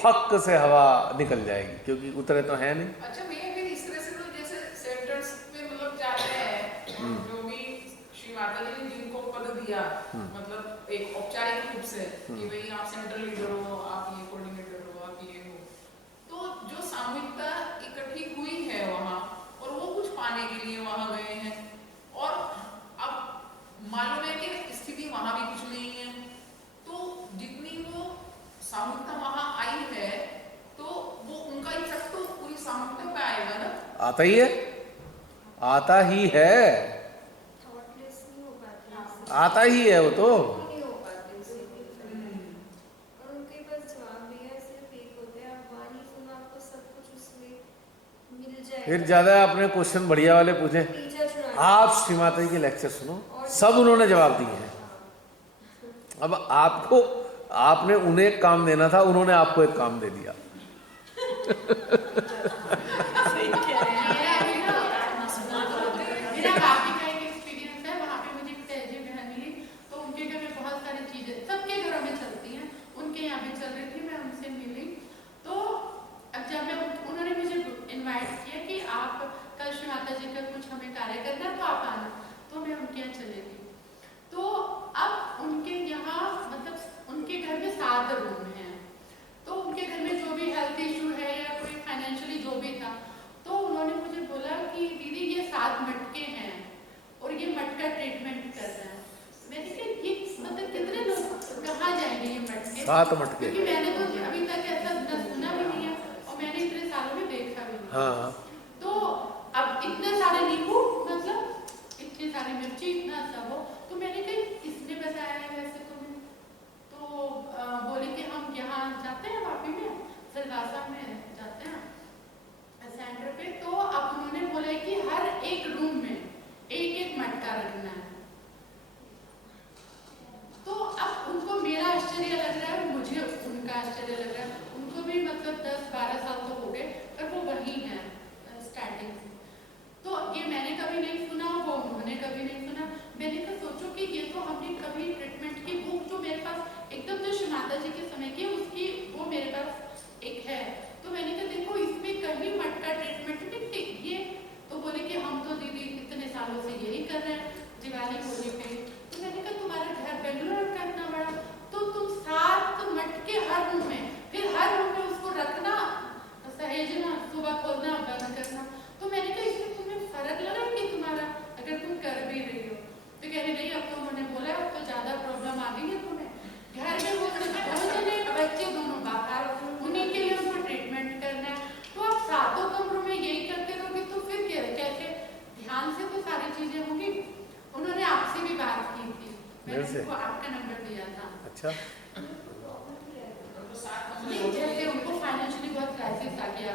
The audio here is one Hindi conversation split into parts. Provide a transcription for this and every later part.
फक से हवा निकल जाएगी, क्योंकि उतरे तो है नहीं। अच्छा भैया, फिर इस तरह से तो जैसे सेंटर्स पे मतलब जाते हैं, जो भी श्री माता जी ने जिनको पद दिया, मतलब एक औपचारिक रूप से कि भाई आप सेंट्रल लीडर हो, आप ये कोऑर्डिनेटर हो, आप ये हो, तो जो सामूहिकता इकट्ठी हुई है वहाँ, और वो कुछ पाने के लिए वहाँ गए हैं, और अब मालूम है कि स्थिति वहाँ भी कुछ नहीं है, तो जितनी वो सामूहिकता वहाँ आई है, तो वो उनका इफेक्ट तो पूरी सामूहिकता पे आएगा ना। आता ही है, आता ही है, थॉटलेस नहीं हो पाते, आता ही है वो तो। नहीं हो पाते उससे और उनके पास जवाब भी है, सिर्फ एक होते हैं, आप वाणी सुनो, आपको सब कुछ उसमें मिल जाएगा। फिर ज्यादा आपने क्वेश्चन बढ़िया वाले पूछे, टीचर छुड़ा आप श्री माता जी के लेक्चर सुनो, सब उन्होंने जवाब दिए हैं। अब आपको, आपने उन्हें एक काम देना था, उन्होंने आपको एक काम दे दिया। मेरा काफी का एक एक्सपीरियंस है, वहाँ पे मुझे तहजीब बहन मिली, तो उनके घर में बहुत सारी चीजें सबके घरों में चलती हैं, उनके यहाँ भी चल रही थी, मैं उनसे मिली, तो अब जब मैं उन्होंने मुझे इनवाइट किया कि आप कल श्री माता जी का कुछ हमें कार्य करना, तो आप आना, तो मैं उनके यहाँ चली गई। तो अब उनके यहाँ मतलब उनके घर में 7 रूम हैं, तो उनके घर में जो भी हेल्थ इशू है या कोई फाइनेंशियली जो भी था, तो उन्होंने मुझे बोला कि दीदी ये 7 मटके हैं और ये मटका ट्रीटमेंट कर रहे हैं। मैंने कहा ये मतलब कितने लोग कहाँ जाएंगे ये मटके? 7 मटके, क्योंकि मैंने तो अभी तक ऐसा न सुना भी नहीं है और मैंने इतने सालों में देखा भी नहीं। हाँ। तो अब इतने सारे नींबू, मतलब इतनी सारी मिर्ची, इतना सब हो, तो मैंने कहा किसने बताया है वैसे तुम्हें? तो बोले कि हम यहाँ जाते हैं वापी में, सिलवासा में जाते हैं सेंटर पे, तो अब उन्होंने बोला कि हर एक रूम में एक एक मटका रखना है। तो अब उनको मेरा आश्चर्य लग रहा है, मुझे उनका आश्चर्य लग रहा है, उनको भी मतलब 10-12 साल तो हो गए, पर वो वही हैं स्टार्टिंग से। तो ये मैंने कभी नहीं सुना, वो उन्होंने कभी नहीं सुना। मैंने कहा सोचो कि ये तो हमने कभी ट्रीटमेंट की बुक जो मेरे पास एकदम जो श्री माता जी के समय की, उसकी वो मेरे पास एक है, तो मैंने कहा देखो इसमें कहीं मटका ट्रीटमेंट में ये, तो बोले कि हम तो दीदी इतने सालों से यही कर रहे हैं दिवाली होली पे। तो मैंने कहा तुम्हारा घर बेंगलोर का इतना बड़ा, तो तुम 7 मटके हर रूम में, फिर हर रूम में उसको रखना, सहेजना, सुबह खोलना, बंद करना। तो मैंने कहा इसमें तुम्हें फर्क लगा कि तुम्हारा अगर तुम कर भी रही हो? तो कह रही नहीं, अब तो उन्होंने बोला अब तो ज्यादा प्रॉब्लम आ गई है तुम्हें, घर में वो 2 जने बच्चे दोनों बाहर, उन्हीं के लिए उनको ट्रीटमेंट करना है, तो आप 7 कमरों में यही करते रहोगे तो फिर कैसे? ध्यान से तो सारी चीजें होंगी। उन्होंने आपसे भी बात की थी, मैंने उनको आपका नंबर दिया था। अच्छा, जैसे उनको फाइनेंशियली बहुत क्राइसिस आ गया,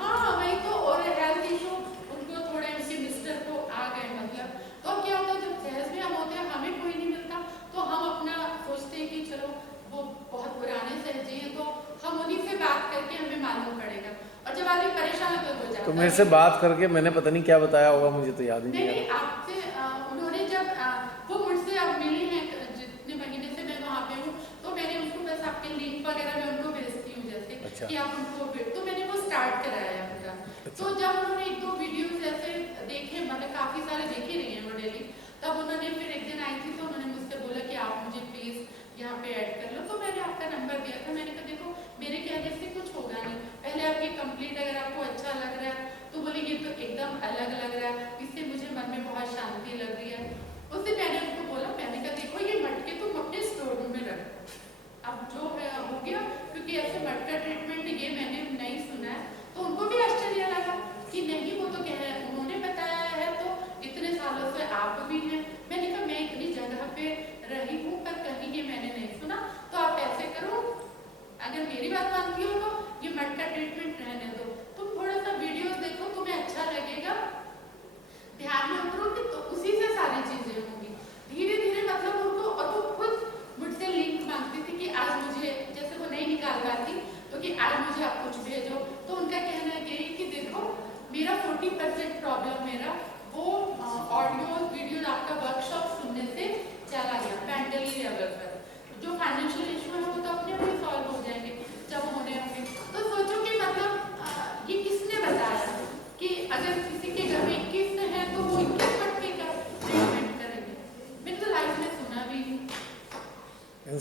हाँ वही तो, और हेल्थ इशू उनको थोड़े, उनके मिस्टर को आ गए, मतलब तो क्या होता है जब सहज में हम होते हैं, हमें कोई नहीं मिलता, तो हम अपना सोचते हैं कि चलो वो बहुत पुराने सहजी हैं, तो हम उन्हीं से बात करके हमें मालूम पड़ेगा, और जब आदमी परेशान हो जाता है। तो मेरे से बात करके मैंने पता नहीं क्या बताया होगा, मुझे तो याद ही नहीं नहीं आ आपसे उन्होंने जब वो मुझसे अब मिली हैं, जितने महीने से मैं वहाँ पे हूँ, तो मैंने उनको बस आपके लिंक वगैरह मैं उनको भेजती हूँ, जैसे अच्छा। कि आप उनको, तो मैंने वो स्टार्ट कराया उनका। तो जब उन्होंने 1-2 वीडियोस ऐसे देखे, मतलब काफी सारे देख ही रही हैं वो डेली, तब उन्होंने फिर एक दिन आई थी, तो उन्होंने मुझसे बोला कि आप मुझे प्लीज यहाँ पे ऐड कर लो, तो मैंने आपका नंबर दिया था। मैंने कहा देखो मेरे कहने से कुछ होगा नहीं, पहले आपकी कंप्लीट अगर आपको अच्छा लग रहा है, तो बोले ये तो एकदम अलग लग रहा है, इससे मुझे मन में बहुत शांति लग रही है। उससे मैंने उनको बोला, मैंने कहा देखो ये मटके तुम अपने स्टोर रूम में रखो, अब जो हो गया, क्योंकि ऐसे मटका ट्रीटमेंट ये मैंने नहीं सुना है। तो उनको भी आश्चर्य लगा कि नहीं वो तो कह रहे हैं, उन्होंने बताया है, तो इतने सालों से आप भी हैं। मैंने कहा मैं इतनी जगह पे रही हूँ, पर कहीं ये मैंने नहीं सुना, तो आप ऐसे करो, अगर मेरी बात मानती हो तो ये मटका ट्रीटमेंट रहने दो, तुम थोड़ा सा वीडियोस देखो, तुम्हें अच्छा लगेगा, ध्यान में उतरोगे तो उसी से सारी चीजें होंगी धीरे धीरे। मतलब उनको, और वो खुद मुझसे लिंक मांगती थी कि आज मुझे, जैसे वो नहीं निकाल पाती तो कि आज मुझे आप कुछ भेजो, तो उनका कहना यही कि देखो मेरा 40% प्रॉब्लम मेरा वो ऑडियो वीडियो आपका वर्कशॉप सुनने से चला गया मेंटली लेवल पर। जो फाइनेंशियल इशू है वो तो अपने आप ही सॉल्व हो जाएंगे जब होने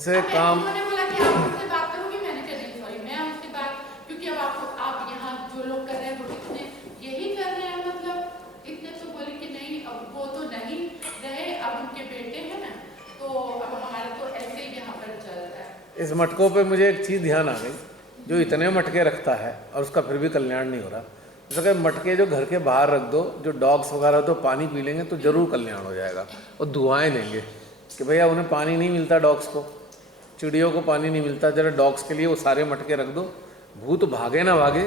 इनसे काम उन्होंने बोला कि आप मुझसे बात करोगे, मैंने कहा नहीं सॉरी मैं उससे बात, क्योंकि अब आप यहाँ जो लोग कर रहे हैं वो इतने यही कर रहे हैं, मतलब इतने तो बोले कि नहीं अब वो तो नहीं रहे, अब उनके बेटे हैं ना, तो अब हमारा तो ऐसे ही यहाँ पर चल रहा है। इस मटकों पे मुझे एक चीज़ ध्यान आ गई, जो इतने मटके रखता है और उसका फिर भी कल्याण नहीं हो रहा। जैसे कि मटके जो घर के बाहर रख दो, जो डॉग्स वगैरह तो पानी पी लेंगे तो जरूर कल्याण हो जाएगा, और दुआएं देंगे कि भैया उन्हें पानी नहीं मिलता, डॉग्स को, चिड़ियों को पानी नहीं मिलता, जरा डॉग्स के लिए वो सारे मटके रख दो, भूत भागे ना भागे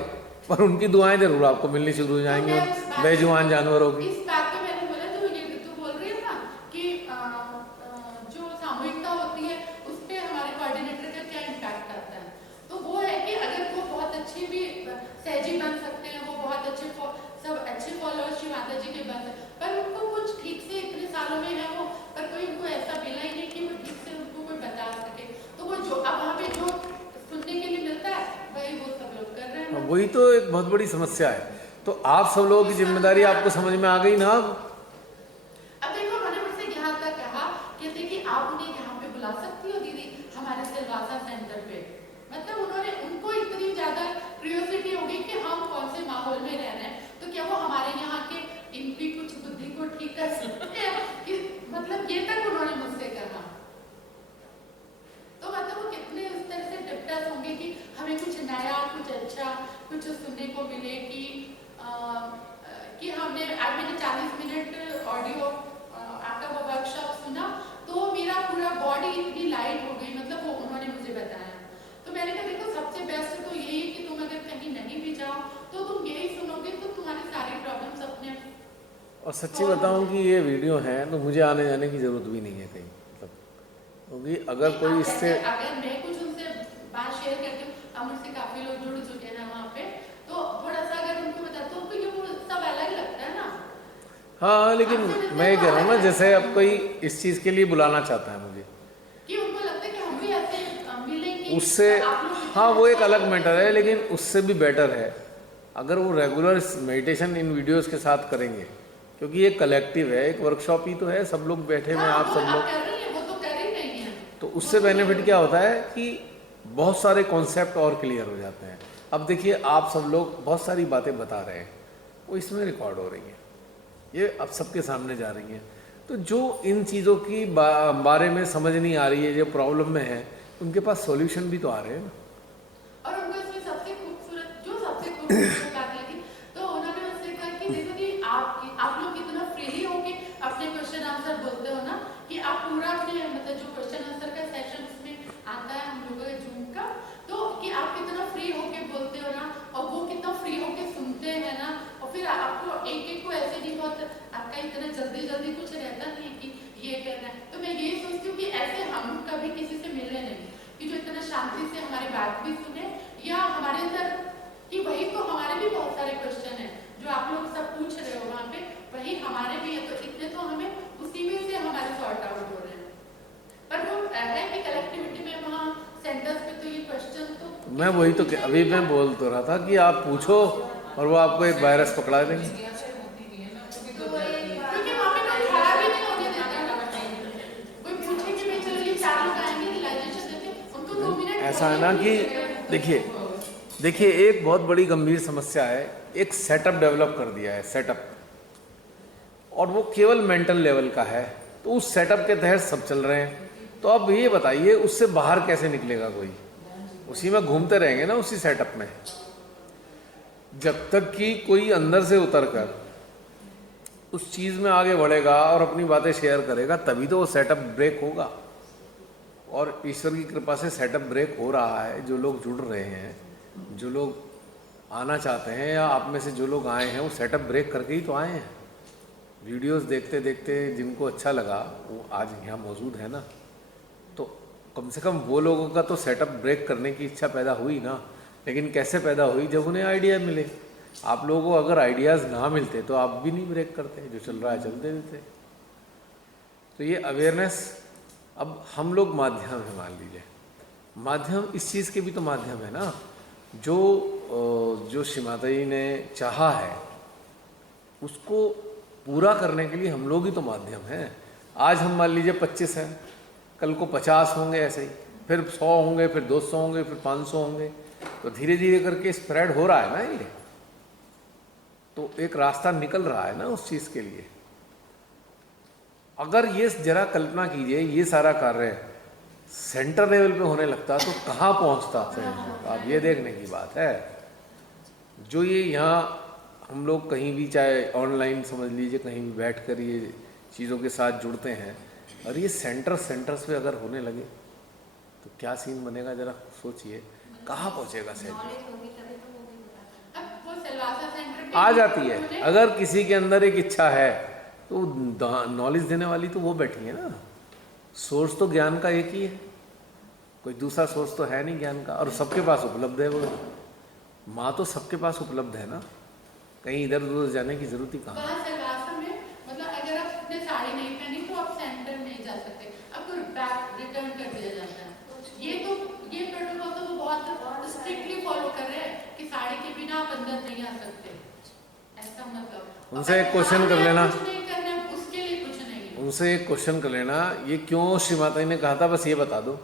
पर उनकी दुआएं जरूर आपको मिलनी शुरू हो जाएंगी बेजुबान जानवरों की। इस बात पे मैंने बोला तो ये तो बोल रही है ना कि जो सामूहिकता होती है उस पे हमारे कोऑर्डिनेटर का क्या इम्पैक्ट आता है, तो वो है कि अगर वो बहुत अच्छी भी सहजी बन सकते हैं, वो बहुत अच्छे सब अच्छे फॉलोअर्स श्री माता जी के बन सकते, पर उनको कुछ ठीक से इतने सालों में है वो, पर कोई उनको ऐसा मिला ही नहीं कि वो ठीक से उनको कोई बता सके, तो वो जो अब वहाँ पे जो सुनने के लिए मिलता है वही वो सब लोग कर रहे हैं। वही तो एक बहुत बड़ी समस्या है। तो आप सब लोगों की जिम्मेदारी आपको समझ में आ गई ना अब? अब देखो उन्होंने मुझसे यहाँ तक कहा कि देखिए आप उन्हें यहाँ पे बुला सकती हो दीदी हमारे सिलवासा सेंटर पे, मतलब उन्होंने उनको इतनी ज्यादा क्यूरियोसिटी होगी कि हम कौन से माहौल में रह रहे हैं, तो क्या वो हमारे यहाँ के इनकी कुछ बुद्धि को ठीक कर सकते हैं कि मतलब ये तक उन्होंने मुझसे कहा, तो मतलब वो कितने उस तरह से डिप्रेस होंगे कि हमें कुछ नया कुछ अच्छा कुछ सुनने को मिले कि हमने आज मैंने 40 मिनट ऑडियो आपका वो वर्कशॉप सुना तो मेरा पूरा बॉडी इतनी लाइट हो गई, मतलब वो उन्होंने मुझे बताया, तो मैंने कहा देखो सबसे बेस्ट तो यही है कि तुम अगर कहीं नहीं भी जाओ तो तुम यही सुनोगे तो तुम्हारी सारी प्रॉब्लम्स अपने। और सच्ची बताऊं कि ये वीडियो है तो मुझे आने जाने की जरूरत भी नहीं है कहीं, मतलब क्योंकि अगर कोई इससे अगर मैं कुछ उनसे बात शेयर करती हूँ, अब मुझसे काफी लोग जुड़ चुके हैं वहाँ पे, तो थोड़ा सा अगर उनको बताता हूँ तो ये वो सब अलग लगता है ना। हाँ लेकिन मैं ये कह रहा हूँ ना, जैसे अब कोई इस चीज़ के लिए बुलाना चाहता है मुझे कि उनको लगता है कि हम भी ऐसे मिलेंगे उससे, हाँ वो एक अलग मैटर है, लेकिन उससे भी बेटर है अगर वो रेगुलर मेडिटेशन इन वीडियोस के साथ करेंगे, क्योंकि ये कलेक्टिव है, एक वर्कशॉप ही तो है, सब लोग बैठे हुए हैं, आप सब लोग, कर रही है वो तो कर ही नहीं है, तो उससे बेनिफिट क्या होता है कि बहुत सारे कॉन्सेप्ट और क्लियर हो जाते हैं। अब देखिए आप सब लोग बहुत सारी बातें बता रहे हैं, वो इसमें रिकॉर्ड हो रही हैं, ये अब सबके सामने जा रही हैं, तो जो इन चीज़ों की बारे में समझ नहीं आ रही है, जो प्रॉब्लम में है, उनके पास सॉल्यूशन भी तो आ रहे हैं ना। और उनको इसमें सबसे खूबसूरत बात लगी तो उन्होंने मुझसे कहा कि देखो कि आप लोग कितना फ्रीली होके अपने क्वेश्चन आंसर बोलते हो ना, कि आप पूरा अपने मतलब जो क्वेश्चन आंसर का सेशन उसमें आता है हम लोगों के जूम का, तो कि आप कितना फ्री होके बोलते हो ना, और वो कितना फ्री होके सुनते हैं ना, और फिर आपको एक एक को ऐसे नहीं बहुत आपका इतना जल्दी कुछ रहता नहीं है कि ये करना है, तो मैं यही सोचती हूँ कि ऐसे हम कभी किसी से मिले नहीं कि जो इतना शांति से हमारी बात भी सुने, या हमारे अंदर कि वही तो हमारे भी बहुत सारे क्वेश्चन हैं जो आप लोग सब पूछ रहे हो वहाँ पे, वही हमारे भी है, तो इतने तो हमें उसी में से हमारे सॉर्ट आउट हो रहे हैं, पर वो है कि कलेक्टिविटी में वहाँ सेंटर्स पे तो ये क्वेश्चन तो मैं वही तो अभी मैं बोल तो रहा था कि आप पूछो और वो आपको एक वायरस पकड़ा देंगे। क्योंकि वहाँ पे कोई खड़ा भी नहीं होने देता ना, कोई पूछे कि भाई चलो ये 4 लोग आएंगे रियलाइजेशन देते उनको 2 मिनट ऐसा है ना कि देखिए एक बहुत बड़ी गंभीर समस्या है, एक सेटअप डेवलप कर दिया है, सेटअप, और वो केवल मेंटल लेवल का है, तो उस सेटअप के तहत सब चल रहे हैं, तो अब ये बताइए उससे बाहर कैसे निकलेगा कोई, उसी में घूमते रहेंगे ना, उसी सेटअप में, जब तक कि कोई अंदर से उतर कर उस चीज़ में आगे बढ़ेगा और अपनी बातें शेयर करेगा, तभी तो वो सेटअप ब्रेक होगा, और ईश्वर की कृपा से सेटअप ब्रेक हो रहा है, जो लोग जुड़ रहे हैं, जो लोग आना चाहते हैं, या आप में से जो लोग आए हैं वो सेटअप ब्रेक करके ही तो आए हैं, वीडियोस देखते देखते जिनको अच्छा लगा वो आज यहाँ मौजूद है ना, तो कम से कम वो लोगों का तो सेटअप ब्रेक करने की इच्छा पैदा हुई ना, लेकिन कैसे पैदा हुई, जब उन्हें आइडिया मिले। आप लोगों को अगर आइडियाज़ ना मिलते तो आप भी नहीं ब्रेक करते, जो चल रहा है चलते देते। तो ये अवेयरनेस, अब हम लोग माध्यम है, मान लीजिए माध्यम, इस चीज़ के भी तो माध्यम है ना, जो श्री माता जी ने चाहा है उसको पूरा करने के लिए हम लोग ही तो माध्यम हैं। आज हम मान लीजिए 25 हैं, कल को 50 होंगे, ऐसे ही फिर 100 होंगे, फिर 200 होंगे, फिर 500 होंगे, तो धीरे धीरे करके स्प्रेड हो रहा है ना ये, तो एक रास्ता निकल रहा है ना उस चीज़ के लिए। अगर ये जरा कल्पना कीजिए ये सारा कार्य सेंटर लेवल पे होने लगता तो कहाँ पहुँचता सहयोग, आप ये देखने की बात है। जो ये यहाँ हम लोग कहीं भी, चाहे ऑनलाइन समझ लीजिए, कहीं भी बैठ कर ये चीज़ों के साथ जुड़ते हैं, और ये सेंटर्स पे अगर होने लगे तो क्या सीन बनेगा, जरा सोचिए, कहाँ पहुँचेगा सहयोग। अब वो सिलवासा सेंटर पे आ जाती है, अगर किसी के अंदर एक इच्छा है तो नॉलेज देने वाली तो वो बैठी है ना। सोर्स तो ज्ञान का एक ही है, कोई दूसरा सोर्स तो है नहीं ज्ञान का, और सबके पास उपलब्ध है वो। माँ तो सबके पास उपलब्ध है ना, कहीं इधर उधर जाने की जरूरत ही कहाँ। वहाँ सिलवासा में मतलब अगर आप अपने साड़ी नहीं पहनी तो आप सेंटर नहीं जा सकते, आपको बैक रिटर्न कर दिया जाता है। ये प्रोटोकॉल तो वो बहुत स्ट्रिक्टली फॉलो कर रहे हैं कि साड़ी के बिना आप अंदर नहीं आ सकते, ऐसा मतलब। उनसे एक क्वेश्चन कर लेना, कुछ नहीं करना, उसके लिए कुछ नहीं है। उनसे एक क्वेश्चन कर लेना, ये क्यों श्री माता जी ने कहा था, बस ये बता दो।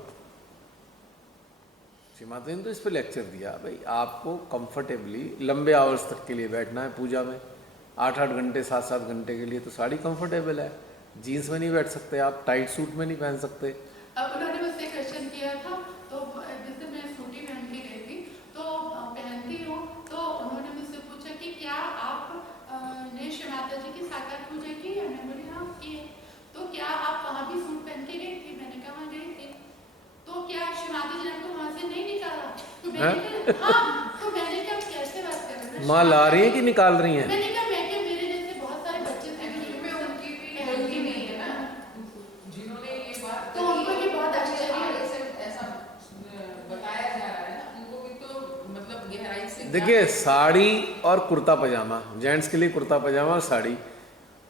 श्री माता जी ने तो इस पर लेक्चर दिया, भाई आपको कंफर्टेबली लंबे आवर्स तक के लिए बैठना है पूजा में, 8-8 घंटे 7-7 घंटे के लिए, तो साड़ी कंफर्टेबल है। जीन्स में नहीं बैठ सकते आप, टाइट सूट में नहीं पहन सकते। अब उन्होंने मुझसे क्वेश्चन किया था, तो जैसे मैं सूटी पहन के गई थी, तो पहनती हूँ, तो उन्होंने मुझसे पूछा कि क्या आप ने श्री माता जी की साकार पूजा की है? मैं बोली हाँ की है। तो क्या आप वहाँ भी सूट पहन के गई थी? मैंने कहा हाँ गई थी। तो क्या श्री माता जी ने आपको वहाँ से नहीं निकाला? तो मैंने कहा हाँ। तो मैंने कहा कैसे बात कर रहे हैं, माँ ला रही है कि निकाल रही हैं? मैंने कहा मैं क्या, मेरे जैसे बहुत सारे बच्चे थे में उनकी भी गलती नहीं है ना, जिन्होंने ये बात तो उनको भी बहुत आश्चर्य आगे से ऐसा बताया जा रहा है ना, उनको भी तो मतलब गहराई से। देखिए, साड़ी और कुर्ता पजामा, जेंट्स के लिए कुर्ता पजामा और साड़ी,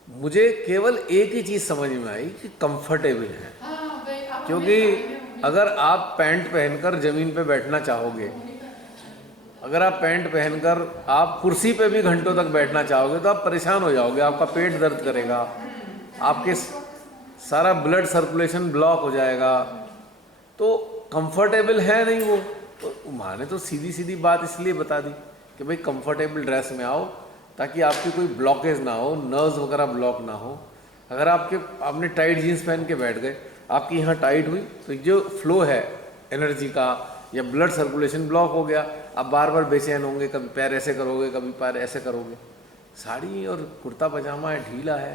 मुझे केवल एक ही चीज़ समझ में आई कि कंफर्टेबल है। हाँ, भाई, आप क्योंकि हमें साड़ी में अगर आप पैंट पहनकर ज़मीन पे बैठना चाहोगे, अगर आप पैंट पहनकर आप कुर्सी पे भी घंटों तक बैठना चाहोगे तो आप परेशान हो जाओगे, आपका पेट दर्द करेगा, आपके सारा ब्लड सर्कुलेशन ब्लॉक हो जाएगा, तो कंफर्टेबल है नहीं वो। तो माँ ने तो सीधी सीधी बात इसलिए बता दी कि भाई कंफर्टेबल ड्रेस में आओ, ताकि आपकी कोई ब्लॉकेज ना हो, नर्व्स वगैरह ब्लॉक ना हो। अगर आपने टाइट जीन्स पहन के बैठ गए, आपकी यहाँ टाइट हुई, तो जो फ्लो है एनर्जी का या ब्लड सर्कुलेशन ब्लॉक हो गया, आप बार बार बेचैन होंगे, कभी पैर ऐसे करोगे, कभी पैर ऐसे करोगे। साड़ी और कुर्ता पजामा है, ढीला है।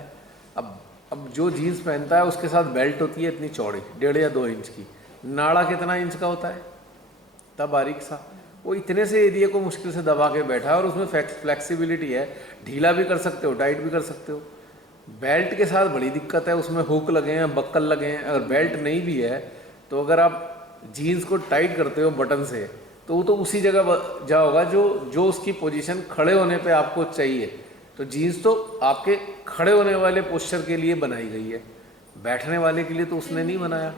अब जो जीन्स पहनता है उसके साथ बेल्ट होती है इतनी चौड़ी, 1.5 या 2 इंच की। नाड़ा कितना इंच का होता है, तब बारीक सा, वो इतने से एरिया को मुश्किल से दबा के बैठा है, और उसमें फ्लेक्सिबिलिटी है, ढीला भी कर सकते हो, टाइट भी कर सकते हो। बेल्ट के साथ बड़ी दिक्कत है, उसमें हुक लगे हैं, बक्कल लगे हैं। अगर बेल्ट नहीं भी है तो अगर आप जीन्स को टाइट करते हो बटन से, तो वो तो उसी जगह जाओगा जो उसकी पोजीशन खड़े होने पे आपको चाहिए। तो जीन्स तो आपके खड़े होने वाले पोस्चर के लिए बनाई गई है, बैठने वाले के लिए तो उसने नहीं बनाया।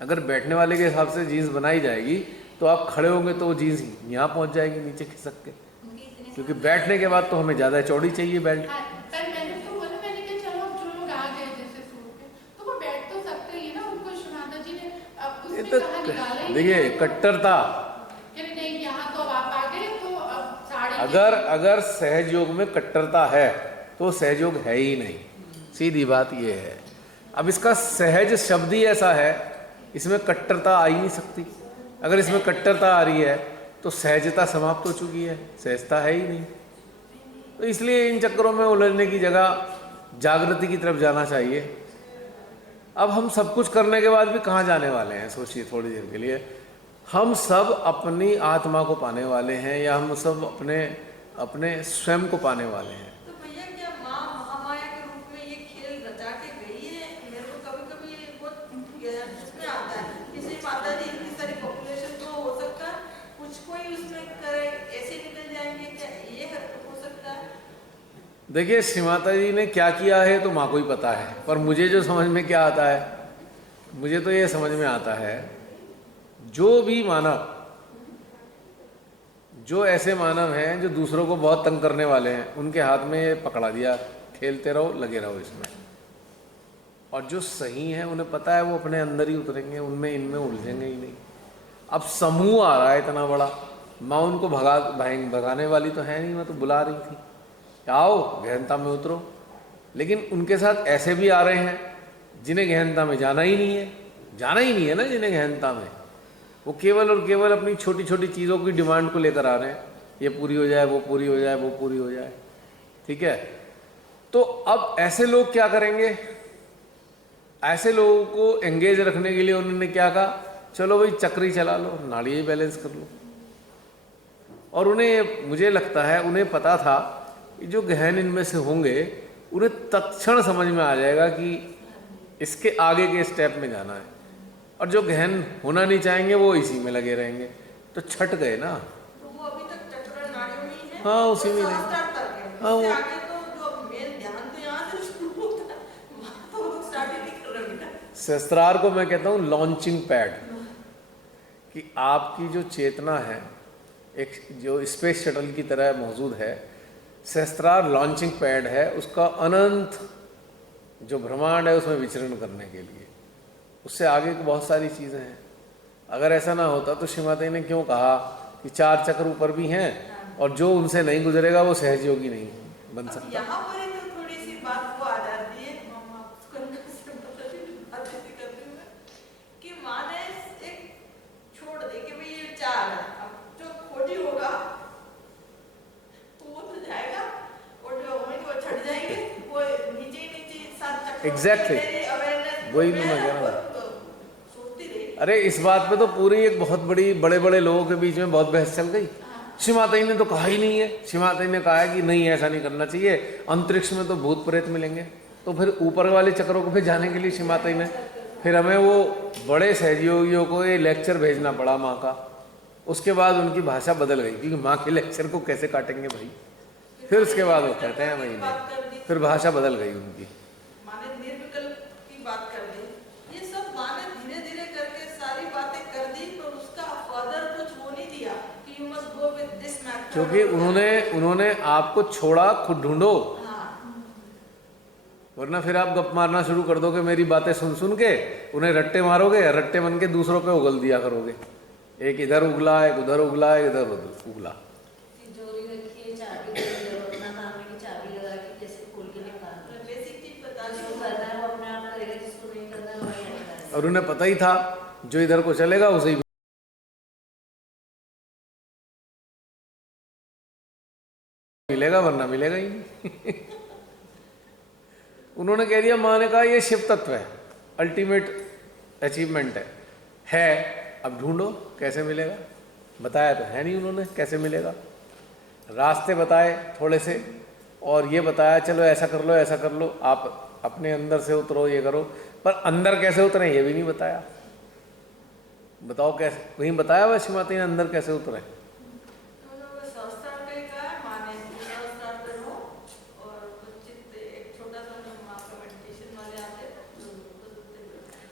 अगर बैठने वाले के हिसाब से जीन्स बनाई जाएगी तो आप खड़े होंगे तो वो जीन्स यहाँ पहुँच जाएगी नीचे खिसक के, क्योंकि बैठने के बाद तो हमें ज़्यादा चौड़ी चाहिए बेल्ट। हाँ, पर मैंने तो बोला, मैंने कहा चलो जो लोग आ गए जैसे सूट पे, तो वो बैठ तो सकते ही ना, उनको श्री माता जी ने अब ये उसमें तो कहाँ निकाला ही देखिए नहीं। कट्टरता। कि नहीं यहाँ तो आप आ गए तो अब साड़ी अगर सहयोग में कट्टरता है तो सहयोग है ही नहीं, सीधी बात ये है। अब इसका सहज शब्द ही ऐसा है, इसमें कट्टरता आ ही नहीं सकती। अगर इसमें कट्टरता आ रही है तो सहजता समाप्त हो चुकी है, सहजता है ही नहीं। तो इसलिए इन चक्करों में उलझने की जगह जागृति की तरफ जाना चाहिए। अब हम सब कुछ करने के बाद भी कहाँ जाने वाले हैं, सोचिए थोड़ी देर के लिए। हम सब अपनी आत्मा को पाने वाले हैं, या हम सब अपने स्वयं को पाने वाले हैं। तो भैया क्या माँ महामाया के रूप में ये खेल रचा के गई है? मेरे को कभी कभी बहुत उसमें आता है, किसी माता जी इतनी सारी पॉपुलेशन तो हो सकता है कुछ कोई उसमें करे, ऐसे निकल जाएंगे क्या? ये हो सकता है? देखिए, श्री माता जी ने क्या किया है तो माँ को ही पता है, पर मुझे जो समझ में क्या आता है, मुझे तो ये समझ में आता है, जो भी मानव, जो ऐसे मानव हैं जो दूसरों को बहुत तंग करने वाले हैं, उनके हाथ में ये पकड़ा दिया, खेलते रहो, लगे रहो इसमें। और जो सही है उन्हें पता है वो अपने अंदर ही उतरेंगे, उनमें इनमें उलझेंगे ही नहीं। अब समूह आ रहा है इतना बड़ा, माँ उनको भगाने वाली तो है नहीं, मैं तो बुला रही थी आओ गहनता में उतरो। लेकिन उनके साथ ऐसे भी आ रहे हैं जिन्हें गहनता में जाना ही नहीं है, जाना ही नहीं है ना जिन्हें गहनता में, वो केवल और केवल अपनी छोटी छोटी चीज़ों की डिमांड को लेकर आ रहे हैं, ये पूरी हो जाए, वो पूरी हो जाए, वो पूरी हो जाए। ठीक है, तो अब ऐसे लोग क्या करेंगे? ऐसे लोगों को एंगेज रखने के लिए उन्होंने क्या कहा, चलो भाई चक्री चला लो, नाड़ी ही बैलेंस कर लो। और उन्हें, मुझे लगता है उन्हें पता था कि जो गहन इनमें से होंगे उन्हें तत्क्षण समझ में आ जाएगा कि इसके आगे के स्टेप में जाना है, और जो गहन होना नहीं चाहेंगे वो इसी में लगे रहेंगे, तो छट गए ना। तो वो अभी तक चक्र नाड़ियों में ही है। हाँ, उसी में हाँ, हाँ, वो वो आगे तो जो मेन ध्यान तो यहाँ से शुरू होता है, वहाँ तो वो स्टार्ट ही नहीं कर रहे हैं। सहस्त्रार को मैं कहता हूँ लॉन्चिंग पैड, कि आपकी जो चेतना है एक जो स्पेस शटल की तरह मौजूद है, सहस्त्रार लॉन्चिंग पैड है, उसका अनंत जो ब्रह्मांड है उसमें विचरण करने के लिए। उससे आगे की बहुत सारी चीज़ें हैं। अगर ऐसा ना होता तो श्रीमती ने क्यों कहा कि 4 चक्र ऊपर भी हैं और जो उनसे नहीं गुजरेगा वो सहजयोगी नहीं बन सकता। यहाँ पर ही तो थोड़ी सी बात वो आ जाती है, हम आपको बात ऐसी करते हुए कि माँ ने एक छोड़ दे कि भाई ये 4 है, अब जो खोटी होगा वो तो जाएगा, और जो होंगे वो छट जाएंगे, वो नीचे ही नीचे 7 चक्र Exactly. वही मैं कह रहा हूँ। सोचती रही। अरे इस बात पे तो पूरी एक बहुत बड़े बड़े लोगों के बीच में बहुत बहस चल गई। श्रीमाता ने तो कहा ही नहीं है, श्रीमाता ने कहा है कि नहीं ऐसा नहीं करना चाहिए, अंतरिक्ष में तो भूत प्रेत मिलेंगे। तो फिर ऊपर वाले चक्रों को फिर जाने के लिए श्रीमाता ने फिर हमें वो बड़े सहयोगियों को ये लेक्चर भेजना पड़ा माँ का। उसके बाद उनकी भाषा बदल गई, क्योंकि माँ के लेक्चर को कैसे काटेंगे भाई। फिर उसके बाद वो कहते हैं भाई नहीं, फिर भाषा बदल गई उनकी। माने निर्विकल्प की बात कर दी, ये सब माने धीरे धीरे करके सारी बातें कर दी, पर उसका फर्दर कुछ वो नहीं दिया कि you must go with this method. क्योंकि उन्होंने आपको छोड़ा, खुद ढूंढो, वरना फिर आप गप मारना शुरू कर दोगे मेरी बातें सुन सुन के, उन्हें रट्टे मारोगे, रट्टे बन के दूसरों पे उगल दिया करोगे। एक इधर उगला, एक उधर उगला, एक इधर उगला। तिजोरी रखी है, चाबी अपना काम है कि चाबी लगा के जैसे खोल के निकालना। बेसिक चीज बता दी, जो करना है वो अपने आप करेगा, जिसको नहीं करना है वो नहीं करेगा। और उन्हें पता ही था जो इधर को चलेगा उसे ही मिलेगा, वरना मिलेगा ही नहीं। उन्होंने कह दिया, माँ ने कहा ये शिव तत्व है, अल्टीमेट अचीवमेंट है, अब ढूंढो कैसे मिलेगा। बताया तो है नहीं उन्होंने कैसे मिलेगा, रास्ते बताए थोड़े से, और ये बताया चलो ऐसा कर लो, ऐसा कर लो, आप अपने अंदर से उतरो, ये करो, पर अंदर कैसे उतरे ये भी नहीं बताया। बताओ कैसे, कहीं बताया हुआ श्रीमती ने अंदर कैसे उतरे?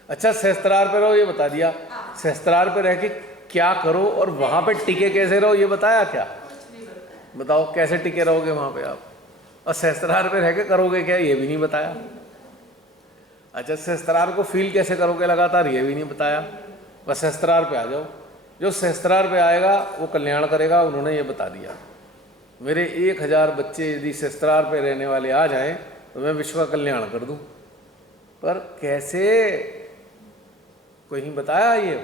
अच्छा, सहस्त्रार पे रहो ये बता दिया, सहस्त्रार पे रह के क्या करो और वहां पे टिके कैसे रहो ये बताया क्या? बताओ कैसे टिके रहोगे वहां पे आप, और सहस्त्रार पे रह के करोगे क्या ये भी नहीं बताया। अच्छा, सहस्त्रार को फील कैसे करोगे लगातार ये भी नहीं बताया। बस सहस्त्रार पे आ जाओ, जो सहस्त्रार पे आएगा वो कल्याण करेगा, उन्होंने ये बता दिया। मेरे 1000 बच्चे यदि सहस्त्रार पे रहने वाले आ जाएं तो मैं विश्व का कल्याण कर दूं, पर कैसे कोई नहीं बताया। ये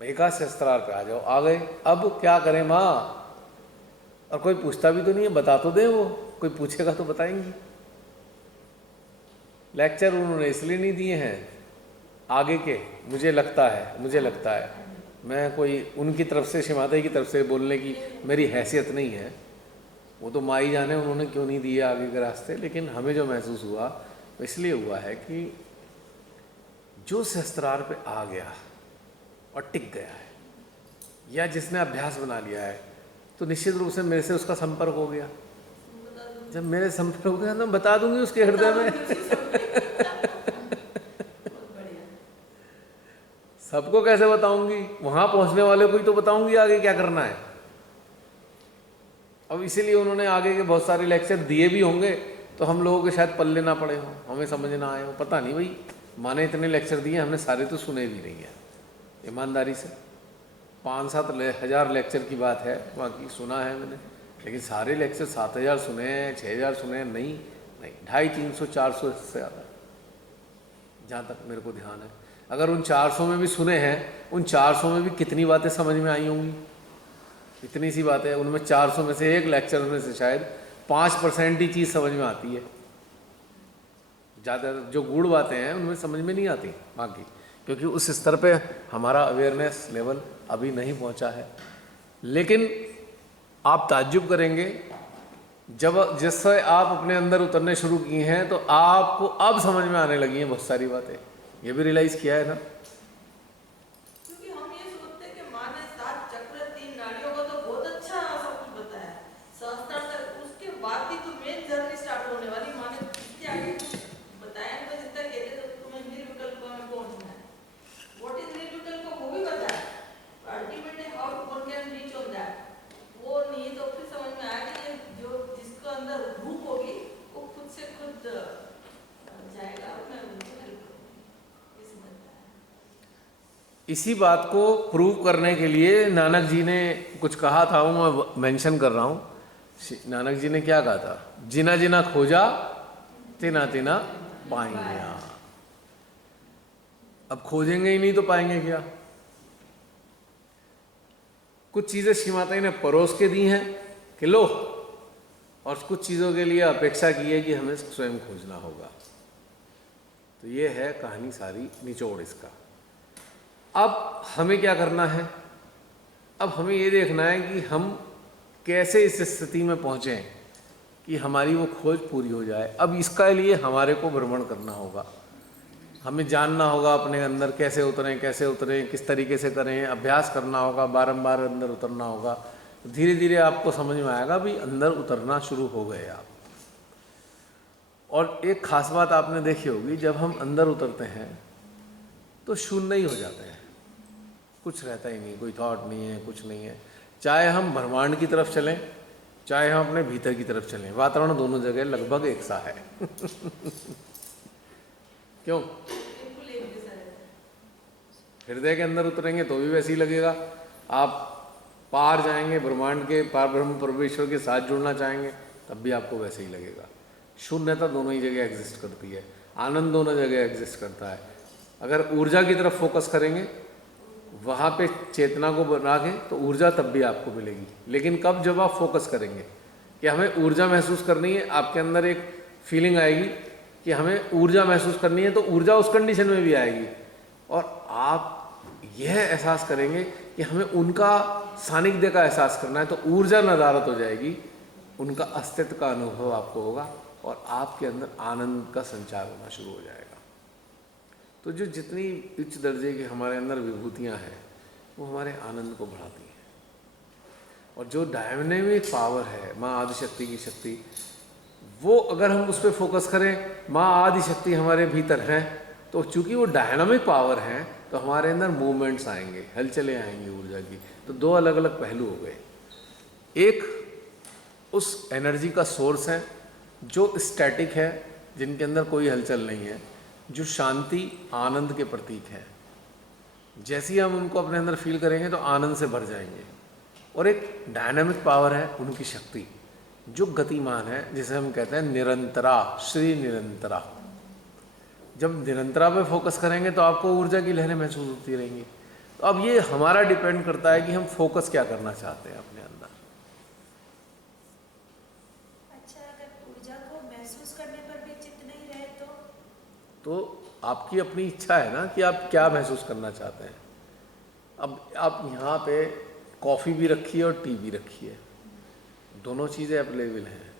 मैं कहा सहस्त्रार पे आ जाओ, आ गए, अब क्या करें माँ? और कोई पूछता भी तो नहीं है, बता तो दे, वो कोई पूछेगा तो बताएंगी। लेक्चर उन्होंने इसलिए नहीं दिए हैं आगे के, मुझे लगता है मैं कोई उनकी तरफ से, श्रीमाता की तरफ से बोलने की मेरी हैसियत नहीं है, वो तो माँ ही जाने उन्होंने क्यों नहीं दिए आगे के रास्ते। लेकिन हमें जो महसूस हुआ वो इसलिए हुआ है कि जो सहस्त्रार पे आ गया और टिक गया है, या जिसने अभ्यास बना लिया है, तो निश्चित रूप से मेरे से उसका संपर्क हो गया। जब मेरे संपर्क हो गया तो बता दूंगी उसके हृदय में। सबको कैसे बताऊंगी, वहां पहुंचने वाले को ही तो बताऊंगी आगे क्या करना है। अब इसीलिए उन्होंने आगे के बहुत सारे लेक्चर दिए भी होंगे, तो हम लोगों के शायद पल्ले ना पड़े हो, हमें समझ ना आए हो, पता नहीं भाई। माँ ने इतने लेक्चर दिए, हमने सारे तो सुने भी नहीं हैं ईमानदारी से। 5-7 हज़ार लेक्चर की बात है, बाकी सुना है मैंने, लेकिन सारे लेक्चर 7,000 सुने हैं, 6,000 सुने हैं नहीं, 250, 300, 400 से ज़्यादा, जहाँ तक मेरे को ध्यान है। अगर उन 400 में भी सुने हैं, उन 400 में भी कितनी बातें समझ में आई होंगी? इतनी सी बातें, उनमें 400 में से एक लेक्चर में से शायद 5% ही चीज़ समझ में आती है। ज़्यादा जो गूढ़ बातें हैं उनमें समझ में नहीं आती बाकी, क्योंकि उस स्तर पे हमारा अवेयरनेस लेवल अभी नहीं पहुंचा है। लेकिन आप ताज्जुब करेंगे, जब जैसे आप अपने अंदर उतरने शुरू किए हैं तो आपको अब समझ में आने लगी हैं बहुत सारी बातें। ये भी रियलाइज़ किया है ना? क्योंकि हम ये सोचते हैं कि माँ ने 7 चक्र 3 नाड़ियों को तो बहुत अच्छा सब कुछ बताया, सहस्त्रार तक, उसके बाद ही तो मेन जर्नी स्टार्ट होने वाली। माँ ने इसके आगे बताया तो जितना कहते तो तुम्हें निर्विकल्प में पहुंचना है। व्हाट इज निर्विकल्प वो भी बताया, ultimately how one can reach on that वो नहीं। तो फिर समझ में आया कि जो जिसके अंदर रूप होगी वो खुद से खुद जाएगा। मैं उनको हेल्प करूँगी, ये समझता है। इसी बात को प्रूव करने के लिए नानक जी ने कुछ कहा था, वो मैं मेंशन कर रहा हूँ। नानक जी ने क्या कहा था? जिना जिना खोजा तिना तिना पाएंगे। अब खोजेंगे ही नहीं तो पाएंगे क्या? कुछ चीज़ें श्री माता जी ने परोस के दी हैं कि लो, और कुछ चीज़ों के लिए अपेक्षा की है कि हमें स्वयं खोजना होगा। तो ये है कहानी सारी, निचोड़ इसका। अब हमें क्या करना है? अब हमें ये देखना है कि हम कैसे इस स्थिति में पहुँचें कि हमारी वो खोज पूरी हो जाए। अब इसका लिए हमारे को भ्रमण करना होगा, हमें जानना होगा अपने अंदर कैसे उतरें, किस तरीके से करें, अभ्यास करना होगा, बारंबार अंदर उतरना होगा। धीरे धीरे आपको समझ में आएगा भी अंदर उतरना शुरू हो गए आप। और एक खास बात आपने देखी होगी, जब हम अंदर उतरते हैं तो शून्य ही हो जाते हैं, कुछ रहता ही नहीं, कोई थॉट नहीं है, कुछ नहीं है। चाहे हम ब्रह्मांड की तरफ चलें, चाहे हम अपने भीतर की तरफ चलें, वातावरण दोनों जगह लगभग एक सा है। क्यों? बिल्कुल एक जैसा रहता है। हृदय के अंदर उतरेंगे तो भी वैसे ही लगेगा। आप पार जाएंगे, ब्रह्मांड के पार ब्रह्म परमेश्वर के साथ जुड़ना चाहेंगे, तब भी आपको वैसे ही लगेगा। शून्यता दोनों ही जगह एग्जिस्ट करती है, आनंद दोनों जगह एग्जिस्ट करता है। अगर ऊर्जा की तरफ फोकस करेंगे, वहाँ पे चेतना को बना के, तो ऊर्जा तब भी आपको मिलेगी। लेकिन कब? जब आप फोकस करेंगे कि हमें ऊर्जा महसूस करनी है, आपके अंदर एक फीलिंग आएगी कि हमें ऊर्जा महसूस करनी है, तो ऊर्जा उस कंडीशन में भी आएगी। और आप यह एहसास करेंगे कि हमें उनका सानिध्य का एहसास करना है, तो ऊर्जा नदारत हो जाएगी, उनका अस्तित्व का अनुभव आपको होगा और आपके अंदर आनंद का संचार होना शुरू हो जाएगा। तो जो जितनी उच्च दर्जे की हमारे अंदर विभूतियाँ हैं, वो हमारे आनंद को बढ़ाती हैं। और जो डायनेमिक पावर है, माँ आदिशक्ति की शक्ति, वो अगर हम उस पर फोकस करें, माँ आदिशक्ति हमारे भीतर हैं, तो चूंकि वो डायनामिक पावर हैं, तो हमारे अंदर मूवमेंट्स आएंगे, हलचलें आएंगी ऊर्जा की। तो दो अलग अलग पहलू हो गए। एक उस एनर्जी का सोर्स है जो स्टैटिक है, जिनके अंदर कोई हलचल नहीं है, जो शांति आनंद के प्रतीक हैं। जैसे ही हम उनको अपने अंदर फील करेंगे तो आनंद से भर जाएंगे। और एक डायनामिक पावर है उनकी शक्ति, जो गतिमान है, जिसे हम कहते हैं निरंतरा, श्री निरंतरा। जब निरंतरा पे फोकस करेंगे तो आपको ऊर्जा की लहरें महसूस होती रहेंगी। तो अब ये हमारा डिपेंड करता है कि हम फोकस क्या करना चाहते हैं अपने अंदर। अच्छा, अगर ऊर्जा को महसूस करने पर भी चित्त नहीं रहे तो आपकी अपनी इच्छा है ना कि आप क्या महसूस करना चाहते हैं। अब आप यहाँ पे कॉफ़ी भी रखी है और टी भी रखी है, दोनों चीज़ें अवेलेबल हैं,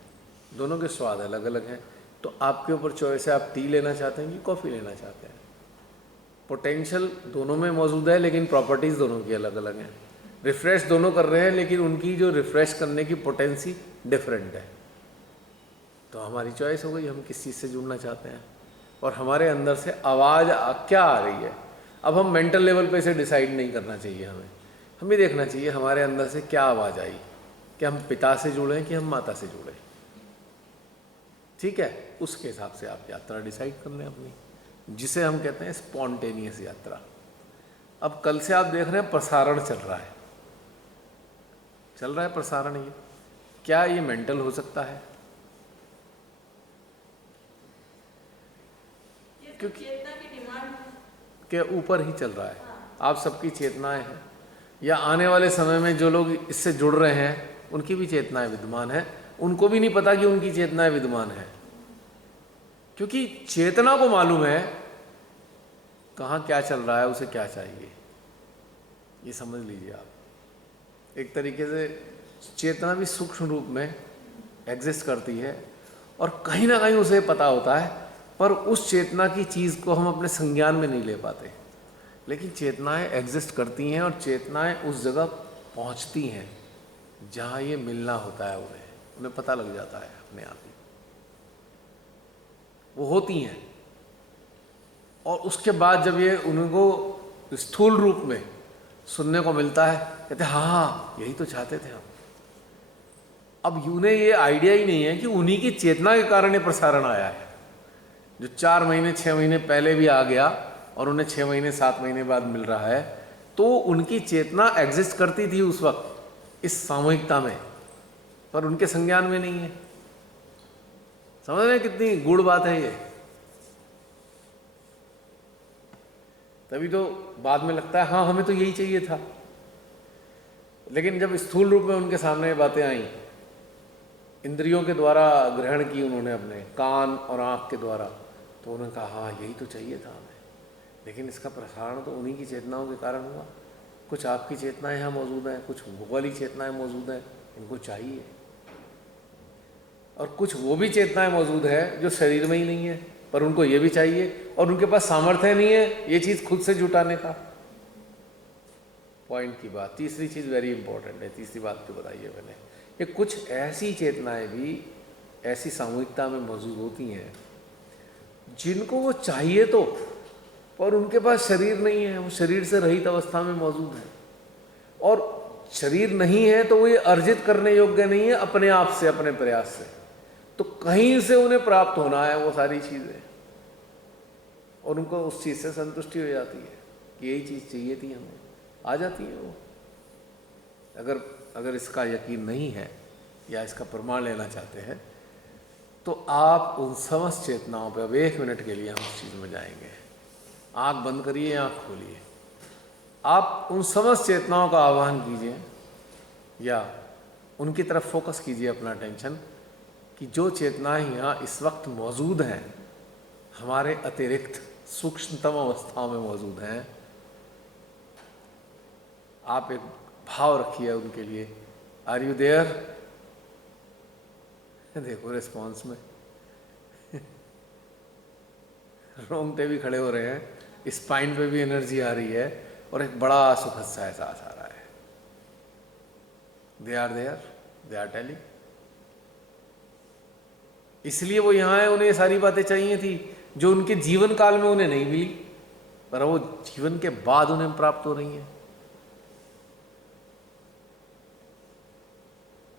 दोनों के स्वाद अलग अलग हैं। तो आपके ऊपर चॉइस है, आप टी लेना चाहते हैं कि कॉफ़ी लेना चाहते हैं। पोटेंशियल दोनों में मौजूद है, लेकिन प्रॉपर्टीज़ दोनों की अलग अलग हैं। रिफ़्रेश दोनों कर रहे हैं, लेकिन उनकी जो रिफ़्रेश करने की पोटेंसी डिफरेंट है। तो हमारी चॉइस हो गई, हम किस चीज़ से जुड़ना चाहते हैं। और हमारे अंदर से आवाज़ क्या आ रही है। अब हम मेंटल लेवल पे इसे डिसाइड नहीं करना चाहिए, हमें ये देखना चाहिए हमारे अंदर से क्या आवाज़ आई, कि हम पिता से जुड़ें कि हम माता से जुड़ें। ठीक है, उसके हिसाब से आप यात्रा डिसाइड कर लें अपनी, जिसे हम कहते हैं स्पॉन्टेनियस यात्रा। अब कल से आप देख रहे हैं प्रसारण चल रहा है प्रसारण। ये क्या ये मेंटल हो सकता है? ये तो क्योंकि चेतना की डिमांड के ऊपर ही चल रहा है। आप सबकी चेतनाएं हैं, या आने वाले समय में जो लोग इससे जुड़ रहे हैं उनकी भी चेतनाएं विद्यमान है, उनको भी नहीं पता कि उनकी चेतनाएं विद्यमान है, क्योंकि चेतना को मालूम है कहाँ क्या चल रहा है, उसे क्या चाहिए। ये समझ लीजिए आप, एक तरीके से चेतना भी सूक्ष्म रूप में एग्जिस्ट करती है और कहीं ना कहीं उसे पता होता है, पर उस चेतना की चीज़ को हम अपने संज्ञान में नहीं ले पाते। लेकिन चेतनाएं एग्जिस्ट करती हैं और चेतनाएं उस जगह पहुंचती हैं जहां ये मिलना होता है, उन्हें पता लग जाता है अपने आप ही, वो होती हैं। और उसके बाद जब ये उनको स्थूल रूप में सुनने को मिलता है, कहते हैं हाँ यही तो चाहते थे हम। अब उन्हें ये आइडिया ही नहीं है कि उन्हीं की चेतना के कारण ये प्रसारण आया है, जो 4 महीने 6 महीने पहले भी आ गया और उन्हें 6 महीने 7 महीने बाद मिल रहा है। तो उनकी चेतना एग्जिस्ट करती थी उस वक्त इस सामूहिकता में, पर उनके संज्ञान में नहीं है। समझ रहे हैं कितनी गूढ़ बात है ये? तभी तो बाद में लगता है हाँ हमें तो यही चाहिए था। लेकिन जब स्थूल रूप में उनके सामने बातें आई, इंद्रियों के द्वारा ग्रहण की उन्होंने अपने कान और आँख के द्वारा, तो उन्होंने कहा हाँ यही तो चाहिए था हमें। लेकिन इसका प्रसारण तो उन्हीं की चेतनाओं के कारण हुआ। कुछ आपकी चेतनाएं यहाँ मौजूद हैं, कुछ वो वाली चेतनाएं मौजूद हैं, इनको चाहिए। और कुछ वो भी चेतनाएं मौजूद है जो शरीर में ही नहीं है, पर उनको ये भी चाहिए और उनके पास सामर्थ्य नहीं है ये चीज़ खुद से जुटाने का। पॉइंट की बात। तीसरी चीज़ वेरी इंपॉर्टेंट है, तीसरी बात तो बताइए मैंने, ये कुछ ऐसी चेतनाएं भी ऐसी सामूहिकता में मौजूद होती हैं जिनको वो चाहिए तो, पर उनके पास शरीर नहीं है, वो शरीर से रहित अवस्था में मौजूद है। और शरीर नहीं है तो वो ये अर्जित करने योग्य नहीं है अपने आप से, अपने प्रयास से, तो कहीं से उन्हें प्राप्त होना है वो सारी चीज़ें, और उनको उस चीज़ से संतुष्टि हो जाती है कि यही चीज़ चाहिए थी हमें, आ जाती है वो। अगर इसका यकीन नहीं है या इसका प्रमाण लेना चाहते हैं तो आप उन समस्त चेतनाओं पे अब 1 मिनट के लिए हम उस चीज़ में जाएंगे। आँख बंद करिए, आँख खोलिए, आप उन समस्त चेतनाओं का आह्वान कीजिए या उनकी तरफ फोकस कीजिए अपना अटेंशन, कि जो चेतनाएं यहाँ इस वक्त मौजूद हैं, हमारे अतिरिक्त सूक्ष्मतम अवस्थाओं में मौजूद हैं। आप एक भाव रखिए उनके लिए, आर यू देयर? देखो रिस्पॉन्स में रोंगटे भी खड़े हो रहे हैं, स्पाइन पे भी एनर्जी आ रही है और एक बड़ा सुखद सा एहसास आ रहा है। They are there, they are telling. इसलिए वो यहाँ है, उन्हें ये सारी बातें चाहिए थी जो उनके जीवन काल में उन्हें नहीं मिली, पर वो जीवन के बाद उन्हें प्राप्त हो रही हैं।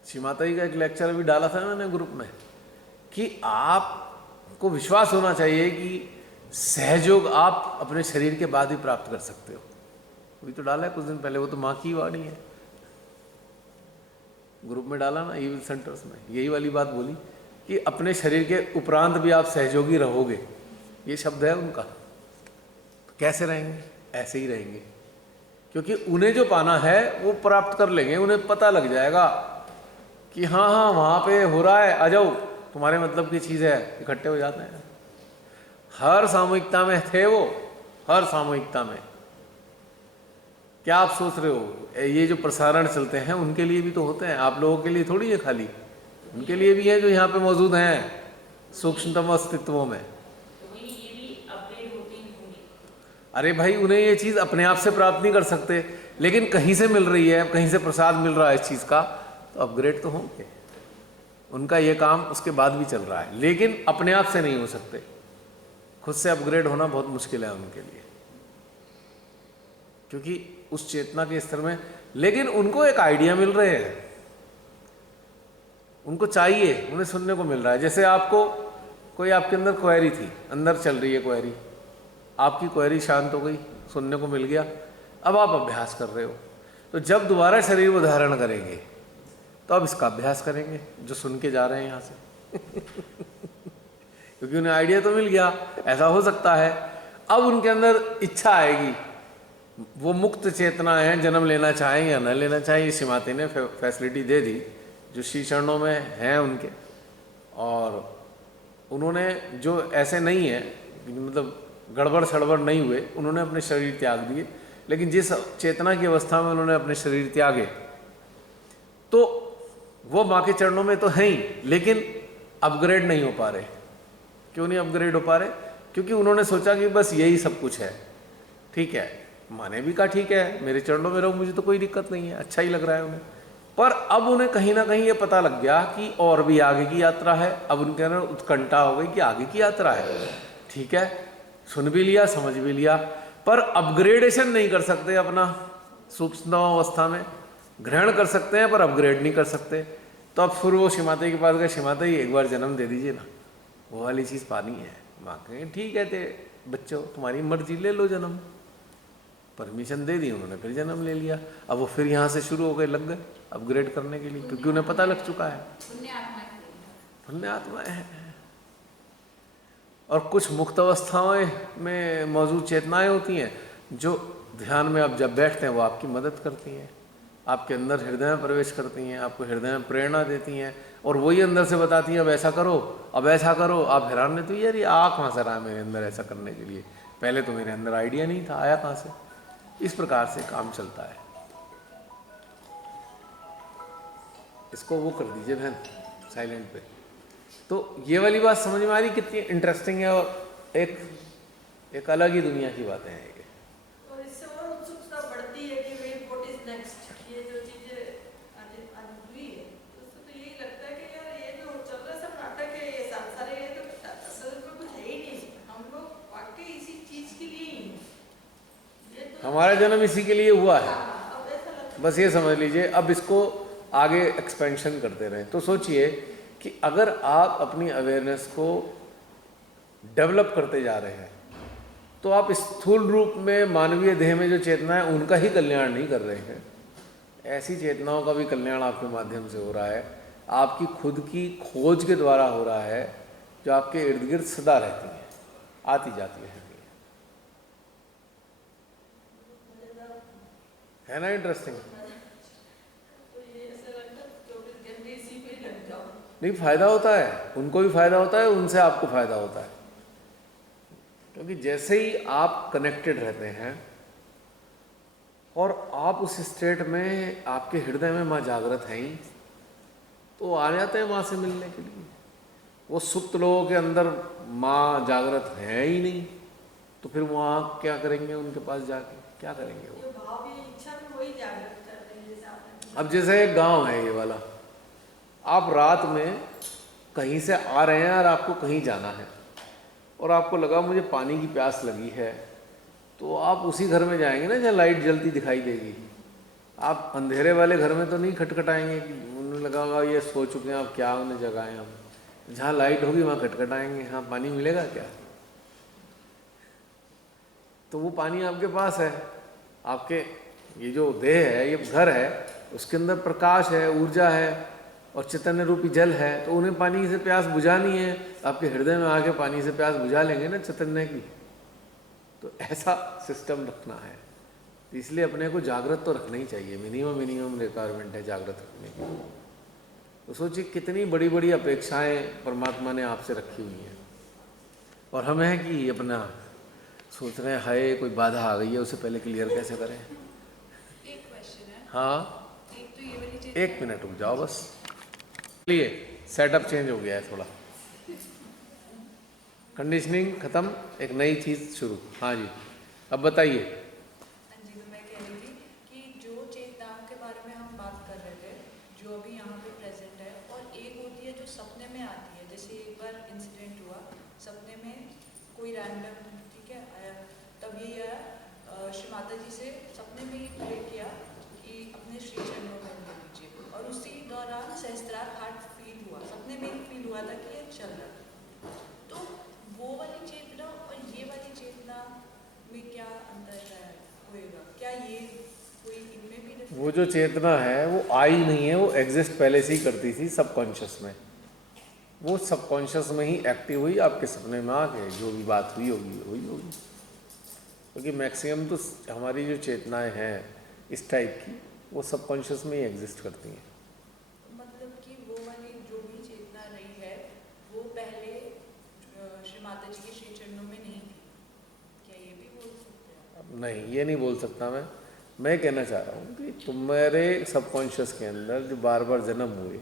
श्री माता जी का एक लेक्चर अभी डाला था मैंने ग्रुप में कि आपको विश्वास होना चाहिए कि सहयोग आप अपने शरीर के बाद ही प्राप्त कर सकते हो। अभी तो डाला है कुछ दिन पहले, वो तो माँ की वाणी है, ग्रुप में डाला ना ईविल सेंटर्स में, यही वाली बात बोली कि अपने शरीर के उपरांत भी आप सहयोगी रहोगे, ये शब्द है उनका। तो कैसे रहेंगे? ऐसे ही रहेंगे, क्योंकि उन्हें जो पाना है वो प्राप्त कर लेंगे। उन्हें पता लग जाएगा कि हाँ हाँ वहाँ पे हो रहा है, आ जाओ, तुम्हारे मतलब की चीज़ है, इकट्ठे हो जाते हैं। हर सामूहिकता में थे वो, हर सामूहिकता में। क्या आप सोच रहे हो ये जो प्रसारण चलते हैं उनके लिए भी तो होते हैं, आप लोगों के लिए थोड़ी है खाली, उनके लिए भी है जो यहाँ पे मौजूद हैं सूक्ष्मतम अस्तित्वों में। अरे भाई उन्हें ये चीज़ अपने आप से प्राप्त नहीं कर सकते, लेकिन कहीं से मिल रही है, कहीं से प्रसाद मिल रहा है इस चीज़ का, तो अपग्रेड तो होंगे। उनका ये काम उसके बाद भी चल रहा है, लेकिन अपने आप से नहीं हो सकते। खुद से अपग्रेड होना बहुत मुश्किल है उनके लिए, क्योंकि उस चेतना के स्तर में। लेकिन उनको एक आइडिया मिल रहे हैं, उनको चाहिए, उन्हें सुनने को मिल रहा है। जैसे आपको कोई आपके अंदर क्वेरी थी, अंदर चल रही है क्वेरी, आपकी क्वेरी शांत हो गई, सुनने को मिल गया, अब आप अभ्यास कर रहे हो। तो जब दोबारा शरीर को धारण करेंगे तो अब इसका अभ्यास करेंगे जो सुन के जा रहे हैं यहाँ से क्योंकि उन्हें आइडिया तो मिल गया, ऐसा हो सकता है। अब उनके अंदर इच्छा आएगी, वो मुक्त चेतना है, जन्म लेना चाहें या न लेना चाहें, श्रीमाती ने फैसिलिटी दे दी जो श्री चरणों में हैं उनके। और उन्होंने जो ऐसे नहीं है, मतलब गड़बड़ सड़बड़ नहीं हुए, उन्होंने अपने शरीर त्याग दिए, लेकिन जिस चेतना की अवस्था में उन्होंने अपने शरीर त्यागे तो वो माँ के चरणों में तो हैं ही, लेकिन अपग्रेड नहीं हो पा रहे। क्यों नहीं अपग्रेड हो पा रहे? क्योंकि उन्होंने सोचा कि बस यही सब कुछ है। ठीक है, माँ ने भी कहा ठीक है मेरे चरणों में रहो, मुझे तो कोई दिक्कत नहीं है, अच्छा ही लग रहा है उन्हें। पर अब उन्हें कहीं ना कहीं ये पता लग गया कि और भी आगे की यात्रा है। अब उनके अंदर उत्कंठा हो गई कि आगे की यात्रा है। ठीक है, सुन भी लिया, समझ भी लिया, पर अपग्रेडेशन नहीं कर सकते अपना सूक्ष्म अवस्था में। ग्रहण कर सकते हैं पर अपग्रेड नहीं कर सकते। तो अब फिर वो श्रीमाता के पास गए, श्रीमाता जी एक बार जन्म दे दीजिए ना, वो वाली चीज़ पानी है। माँ कहें ठीक है ते बच्चों तुम्हारी मर्जी, ले लो जन्म। परमिशन दे दी उन्होंने, फिर जन्म ले लिया। अब वो फिर यहाँ से शुरू हो गए, लग गए अपग्रेड करने के लिए, क्योंकि उन्हें पता लग चुका है पुण्य आत्माएं हैं। और कुछ मुक्त अवस्थाओं में मौजूद चेतनाएं होती हैं जो ध्यान में आप जब बैठते हैं वो आपकी मदद करती हैं, आपके अंदर हृदय में प्रवेश करती हैं, आपको हृदय में प्रेरणा देती हैं, और वही अंदर से बताती हैं अब ऐसा करो, अब ऐसा करो। आप हैरान नहीं, तो यार ये आ कहाँ से रहा है मेरे अंदर ऐसा करने के लिए? पहले तो मेरे अंदर आइडिया नहीं था, आया कहाँ से? इस प्रकार से काम चलता है। इसको वो कर दीजिए बहन साइलेंट पे। तो ये वाली बात समझ में आ रही कितनी इंटरेस्टिंग है, और एक अलग ही दुनिया की बातें हैं ये। और इससे और उत्सुकता बढ़ती है कि भाई व्हाट इज नेक्स्ट। ये जो चीजें आज हुई है तो उससे तो यही लगता है कि यार ये जो चल रहा है सब नाटक है, ये संसार है, ये तो असल में कुछ है ही नहीं। हम लोग वाकई इसी चीज के लिए ही हैं। हमारा जन्म इसी के लिए हुआ है, अब ऐसा लगता है बस ये समझ लीजिए। अब इसको आगे एक्सपेंशन करते रहें। तो सोचिए कि अगर आप अपनी अवेयरनेस को डेवलप करते जा रहे हैं तो आप स्थूल रूप में मानवीय देह में जो चेतना है उनका ही कल्याण नहीं कर रहे हैं, ऐसी चेतनाओं का भी कल्याण आपके माध्यम से हो रहा है, आपकी खुद की खोज के द्वारा हो रहा है, जो आपके इर्द गिर्द सदा रहती हैं, आती जाती है ना? इंटरेस्टिंग तो ये ऐसा लगता है 24 घंटे इसी पे लग जाओ। नहीं, फायदा होता है, उनको भी फायदा होता है, उनसे आपको फायदा होता है। क्योंकि जैसे ही आप कनेक्टेड रहते हैं और आप उस स्टेट में, आपके हृदय में माँ जागृत हैं ही, तो आ जाते हैं माँ से मिलने के लिए। वो सुप्त लोगों के अंदर माँ जागृत है ही नहीं, तो फिर वहाँ क्या करेंगे? उनके पास जाके क्या करेंगे वो? ये भाव ये इच्छा भी वही जागृत कर रही है जैसे आपने। अब जैसे एक गांव है ये वाला, आप रात में कहीं से आ रहे हैं और आपको कहीं जाना है, और आपको लगा मुझे पानी की प्यास लगी है, तो आप उसी घर में जाएंगे ना जहाँ लाइट जलती दिखाई देगी। आप अंधेरे वाले घर में तो नहीं खटखटाएंगे कि उन्हें लगा होगा ये सो चुके हैं, आप क्या उन्हें जगाएं। हम जहाँ लाइट होगी वहाँ खटखटाएंगे, हाँ पानी मिलेगा क्या? तो वो पानी आपके पास है, आपके ये जो देह है, ये घर है, उसके अंदर प्रकाश है, ऊर्जा है और चैतन्य रूपी जल है। तो उन्हें पानी से प्यास बुझानी है, आपके हृदय में आके पानी से प्यास बुझा लेंगे ना चैतन्य की। तो ऐसा सिस्टम रखना है, तो इसलिए अपने को जागृत तो रखना ही चाहिए। मिनिमम रिक्वायरमेंट है जागृत रखने की। तो सोचिए कितनी बड़ी बड़ी अपेक्षाएं परमात्मा ने आपसे रखी हुई हैं, और हम हैं कि अपना सोच रहे हैं हाय कोई बाधा आ गई है, उसे पहले क्लियर कैसे करें। एक क्वेश्चन है, हाँ एक तो ये वाली चीज, 1 मिनट रुक जाओ बस। चलिए सेटअप चेंज हो गया है थोड़ा, कंडीशनिंग खत्म, एक नई चीज़ शुरू। हाँ जी, अब बताइए। हाँ जी, तो मैं कह रही थी कि जो चेतनाओं के बारे में हम बात कर रहे थे, जो अभी यहाँ पे प्रेजेंट है, और एक होती है जो सपने में आती है। जैसे एक बार इंसिडेंट हुआ, सपने में कोई रैंडम, ठीक है, आया, तब ये आया, श्री माता जी से सपने में ही प्रे किया कि अपने श्री चरणों में ले लीजिए, और उसी दौरान सहस्त्रार हार्ट फील हुआ, सपने में ही फील हुआ था कि ये चल रहा है। तो वो वाली चेतना और ये वाली चेतना में क्या अंतर होएगा? क्या ये कोई इनमें भी difference? वो जो चेतना है वो आई नहीं है, वो एग्जिस्ट पहले से ही करती थी सबकॉन्शियस में। वो सबकॉन्शियस में ही एक्टिव हुई, आपके सपने में आके जो भी बात हुई होगी हुई होगी। क्योंकि मैक्सिमम तो हमारी जो चेतनाएं हैं इस टाइप की, वो सबकॉन्शियस में ही एग्जिस्ट करती हैं। मतलब कि वो वाली जो भी चेतना रही है वो पहले श्री माता जी के श्री चरणों में नहीं थी, क्या ये भी बोल सकते हैं? नहीं, ये नहीं बोल सकता मैं कहना चाह रहा हूँ कि तुम्हारे सबकॉन्शियस के अंदर जो बार बार जन्म हुए,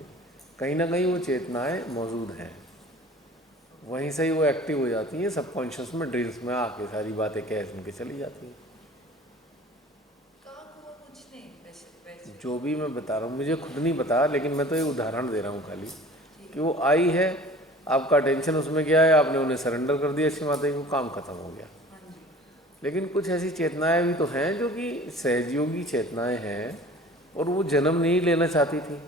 कहीं ना कहीं वो चेतनाएं मौजूद हैं, वहीं से ही वो एक्टिव हो जाती हैं सबकॉन्शियस में, ड्रीम्स में आके सारी बातें कह सुन के चली जाती हैं। कब हुआ कुछ नहीं वैसे जो भी मैं बता रहा हूँ मुझे खुद नहीं पता, लेकिन मैं तो ये उदाहरण दे रहा हूँ खाली कि वो आई है, आपका अटेंशन उसमें गया है, आपने उन्हें सरेंडर कर दिया श्री माता जी को, काम खत्म हो गया। हाँ जी। लेकिन कुछ ऐसी चेतनाएं भी तो हैं जो कि सहजयोगी चेतनाएं हैं, और वो जन्म नहीं लेना चाहती थी,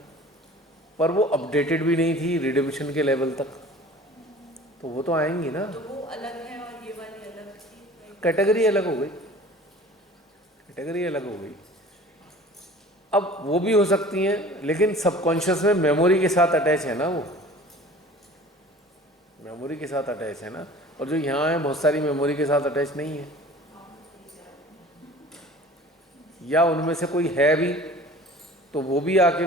पर वो अपडेटेड भी नहीं थी रिडेम्पशन के लेवल तक, तो वो तो आएंगी ना। तो वो अलग है और ये वाली अलग थी, कैटेगरी अलग हो गई, कैटेगरी अलग हो गई। अब वो भी हो सकती हैं, लेकिन सबकॉन्शियस में मेमोरी के साथ अटैच है ना, वो मेमोरी के साथ अटैच है ना, और जो यहाँ है बहुत सारी मेमोरी के साथ अटैच नहीं है, या उनमें से कोई है भी तो वो भी आके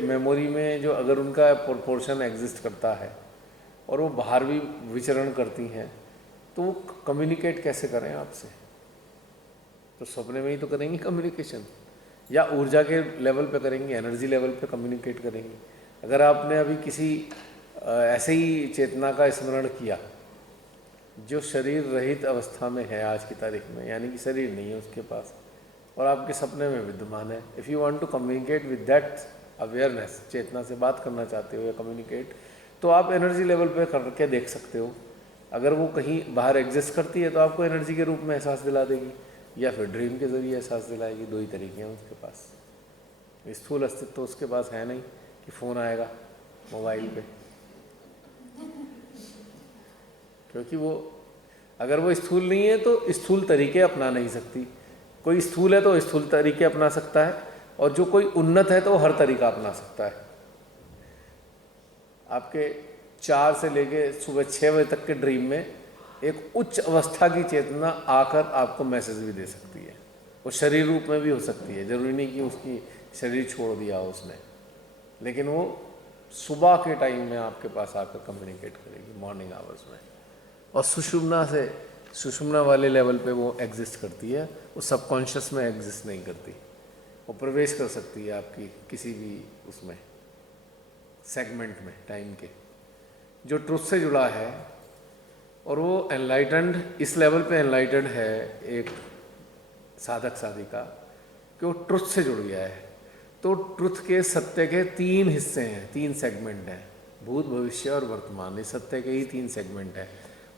मेमोरी में जो अगर उनका प्रोपोर्शन एग्जिस्ट करता है और वो बाहर भी विचरण करती हैं, तो वो कम्युनिकेट कैसे करें आपसे? तो सपने में ही तो करेंगी कम्युनिकेशन, या ऊर्जा के लेवल पे करेंगे, एनर्जी लेवल पे कम्युनिकेट करेंगे। अगर आपने अभी किसी ऐसे ही चेतना का स्मरण किया जो शरीर रहित अवस्था में है आज की तारीख में, यानी कि शरीर नहीं है उसके पास, और आपके सपने में विद्यमान है, if you want to communicate with that awareness, चेतना से बात करना चाहते हो या कम्युनिकेट, तो आप एनर्जी लेवल पे करके देख सकते हो। अगर वो कहीं बाहर एग्जिस्ट करती है तो आपको एनर्जी के रूप में एहसास दिला देगी, या फिर ड्रीम के ज़रिए एहसास दिलाएगी। दो ही तरीके हैं उसके पास। स्थूल अस्तित्व तो उसके पास है नहीं कि फ़ोन आएगा मोबाइल पे, क्योंकि वो अगर वो स्थूल नहीं है तो स्थूल तरीके अपना नहीं सकती। कोई स्थूल है तो स्थूल तरीके अपना सकता है, और जो कोई उन्नत है तो वो हर तरीका अपना सकता है। आपके 4 से लेके सुबह 6 बजे तक के ड्रीम में एक उच्च अवस्था की चेतना आकर आपको मैसेज भी दे सकती है। वो शरीर रूप में भी हो सकती है, जरूरी नहीं कि उसकी शरीर छोड़ दिया हो उसने, लेकिन वो सुबह के टाइम में आपके पास आकर कम्युनिकेट करेगी, मॉर्निंग आवर्स में। और सुषुम्ना वाले लेवल पे वो एग्जिस्ट करती है, वो सबकॉन्शियस में एग्जिस्ट नहीं करती। वो प्रवेश कर सकती है आपकी किसी भी उसमें सेगमेंट में टाइम के, जो ट्रुथ से जुड़ा है, और वो एनलाइटेंड, इस लेवल पे एनलाइटेंड है एक साधक साधिका कि वो ट्रुथ से जुड़ गया है। तो ट्रुथ के सत्य के 3 हिस्से हैं, 3 सेगमेंट हैं, भूत भविष्य और वर्तमान। इस सत्य के ही 3 सेगमेंट हैं।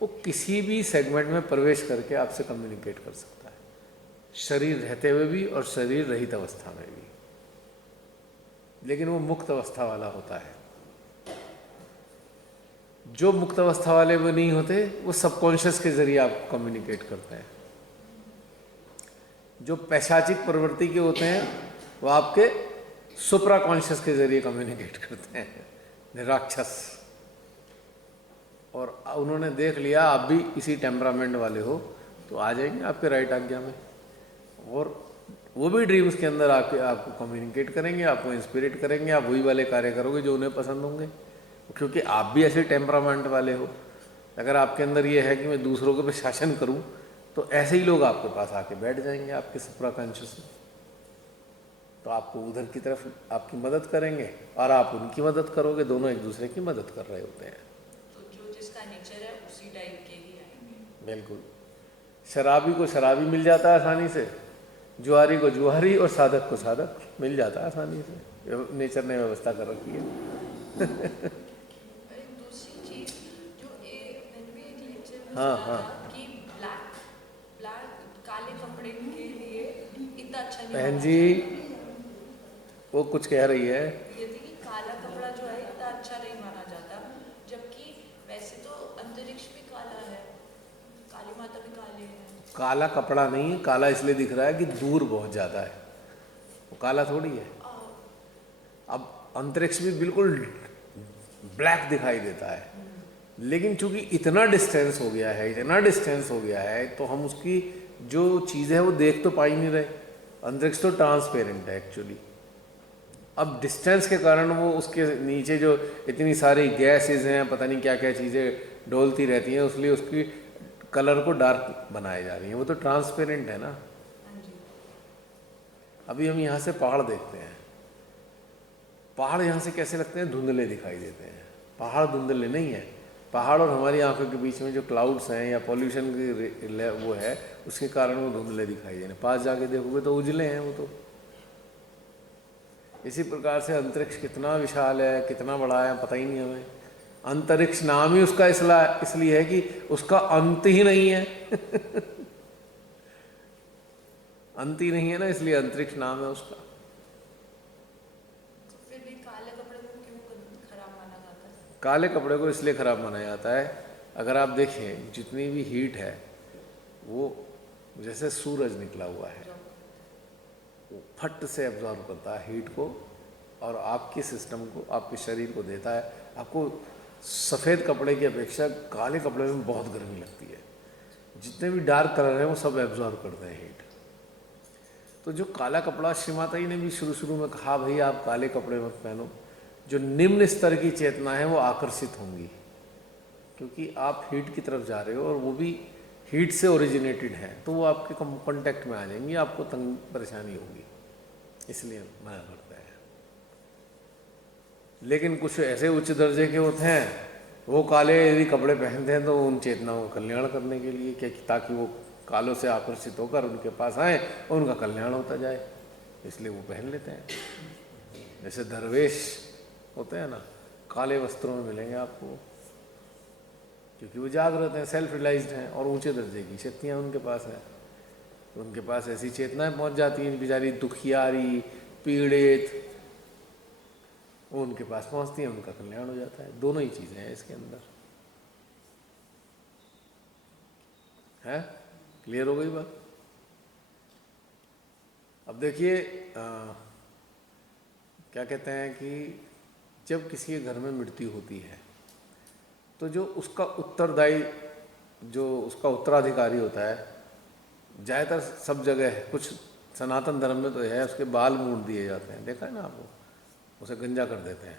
वो किसी भी सेगमेंट में प्रवेश करके आपसे कम्युनिकेट कर सकता है, शरीर रहते हुए भी और शरीर रहित अवस्था में भी, लेकिन वो मुक्त अवस्था वाला होता है। जो मुक्त अवस्था वाले वो नहीं होते, वो सबकॉन्शियस के जरिए आप कम्युनिकेट करते हैं। जो पैशाचिक प्रवृत्ति के होते हैं वो आपके सुप्रा कॉन्शियस के जरिए कम्युनिकेट करते हैं, निराक्षस। और उन्होंने देख लिया आप भी इसी टेम्परामेंट वाले हो, तो आ जाएंगे आपके राइट आज्ञा में, और वो भी ड्रीम्स के अंदर आपको कम्युनिकेट करेंगे, आपको इंस्पिरेट करेंगे। आप वही वाले कार्य करोगे जो उन्हें पसंद होंगे, क्योंकि आप भी ऐसे टेम्परामेंट वाले हो। अगर आपके अंदर ये है कि मैं दूसरों के पे शासन करूं, तो ऐसे ही लोग आपके पास आके बैठ जाएंगे आपके सुप्रा कॉन्शियस में, तो आपको उधर की तरफ आपकी मदद करेंगे और आप उनकी मदद करोगे, दोनों एक दूसरे की मदद कर रहे होते हैं। तो जो जिसका नेचर है उसी टाइप के ही आएंगे। बिल्कुल। शराबी को शराबी मिल जाता है आसानी से, जुआरी को जुआरी, और साधक को साधक मिल जाता है आसानी से। नेचर ने व्यवस्था कर रखी है। एक दूसरी चीज जो मैंने भी एक लेक्चर में हाँ, सुना हाँ। था कि ब्लैक काले कपड़े के लिए इतना अच्छा नहीं बहन माना जी जाता। वो कुछ कह रही है। ये थी कि काला कपड़ा जो है इतना अच्छा नहीं माना जाता, जबकि वैसे तो काली माता भी काले हैं। काला कपड़ा नहीं है, काला इसलिए दिख रहा है कि दूर बहुत ज़्यादा है, वो काला थोड़ी है। अब अंतरिक्ष भी बिल्कुल ब्लैक दिखाई देता है, लेकिन चूंकि इतना डिस्टेंस हो गया है, इतना डिस्टेंस हो गया है, तो हम उसकी जो चीज़ है वो देख तो पा ही नहीं रहे। अंतरिक्ष तो ट्रांसपेरेंट है एक्चुअली। अब डिस्टेंस के कारण वो उसके नीचे जो इतनी सारी गैसेज हैं, पता नहीं क्या क्या चीज़ें डोलती रहती हैं, इसलिए उसकी कलर को डार्क बनाई जा रही हैं। वो तो ट्रांसपेरेंट है ना। हाँ जी। अभी हम यहाँ से पहाड़ देखते हैं, पहाड़ यहाँ से कैसे लगते हैं? धुंधले दिखाई देते हैं। पहाड़ धुंधले नहीं है, पहाड़ और हमारी आंखों के बीच में जो क्लाउड्स हैं या पॉल्यूशन की वो है, उसके कारण वो धुंधले दिखाई दे रहे हैं। पास जाके देखोगे तो उजले हैं वो तो। इसी प्रकार से अंतरिक्ष कितना विशाल है, कितना बड़ा है, पता ही नहीं हमें। अंतरिक्ष नाम ही उसका इसलिए है कि उसका अंत ही नहीं है अंत ही नहीं है ना, इसलिए अंतरिक्ष नाम है उसका। तो फिर भी काले कपड़े को क्यों खराब माना जाता है? काले कपड़े को इसलिए खराब माना जाता है, अगर आप देखें जितनी भी हीट है वो जैसे सूरज निकला हुआ है, वो फट से एब्जॉर्ब करता है हीट को और आपके सिस्टम को, आपके शरीर को देता है। आपको सफ़ेद कपड़े की अपेक्षा काले कपड़े में बहुत गर्मी लगती है। जितने भी डार्क कलर हैं वो सब एब्जॉर्ब करते हैं हीट। तो जो काला कपड़ा, श्रीमाता जी ने भी शुरू में कहा भाई आप काले कपड़े मत पहनो। जो निम्न स्तर की चेतना है वो आकर्षित होंगी, क्योंकि आप हीट की तरफ जा रहे हो और वो भी हीट से ओरिजिनेटेड है, तो वो आपके कांटेक्ट में आ जाएंगी, आपको तंग परेशानी होगी, इसलिए मना करता है। लेकिन कुछ ऐसे उच्च दर्जे के होते हैं, वो काले यदि कपड़े पहनते हैं तो उन चेतनाओं का कल्याण करने के लिए, क्या ताकि वो कालों से आकर्षित होकर उनके पास आए और उनका कल्याण होता जाए, इसलिए वो पहन लेते हैं। जैसे दरवेश होते हैं ना, काले वस्त्रों में मिलेंगे आपको, क्योंकि वो जागृत हैं, सेल्फ रियलाइज्ड हैं और ऊंचे दर्जे की शक्तियाँ उनके पास हैं। तो उनके पास ऐसी चेतनाएं पहुंच जाती हैं, बेचारी दुखियारी, पीड़ित, वो उनके पास पहुंचती हैं, उनका कल्याण हो जाता है। दोनों ही चीज़ें हैं इसके अंदर। है क्लियर हो गई बात? अब देखिए क्या कहते हैं कि जब किसी के घर में मृत्यु होती है तो जो उसका उत्तरदायी, जो उसका उत्तराधिकारी होता है, ज़्यादातर सब जगह है, कुछ सनातन धर्म में तो है, उसके बाल मूंड दिए जाते हैं, देखा है ना आपको, उसे गंजा कर देते हैं।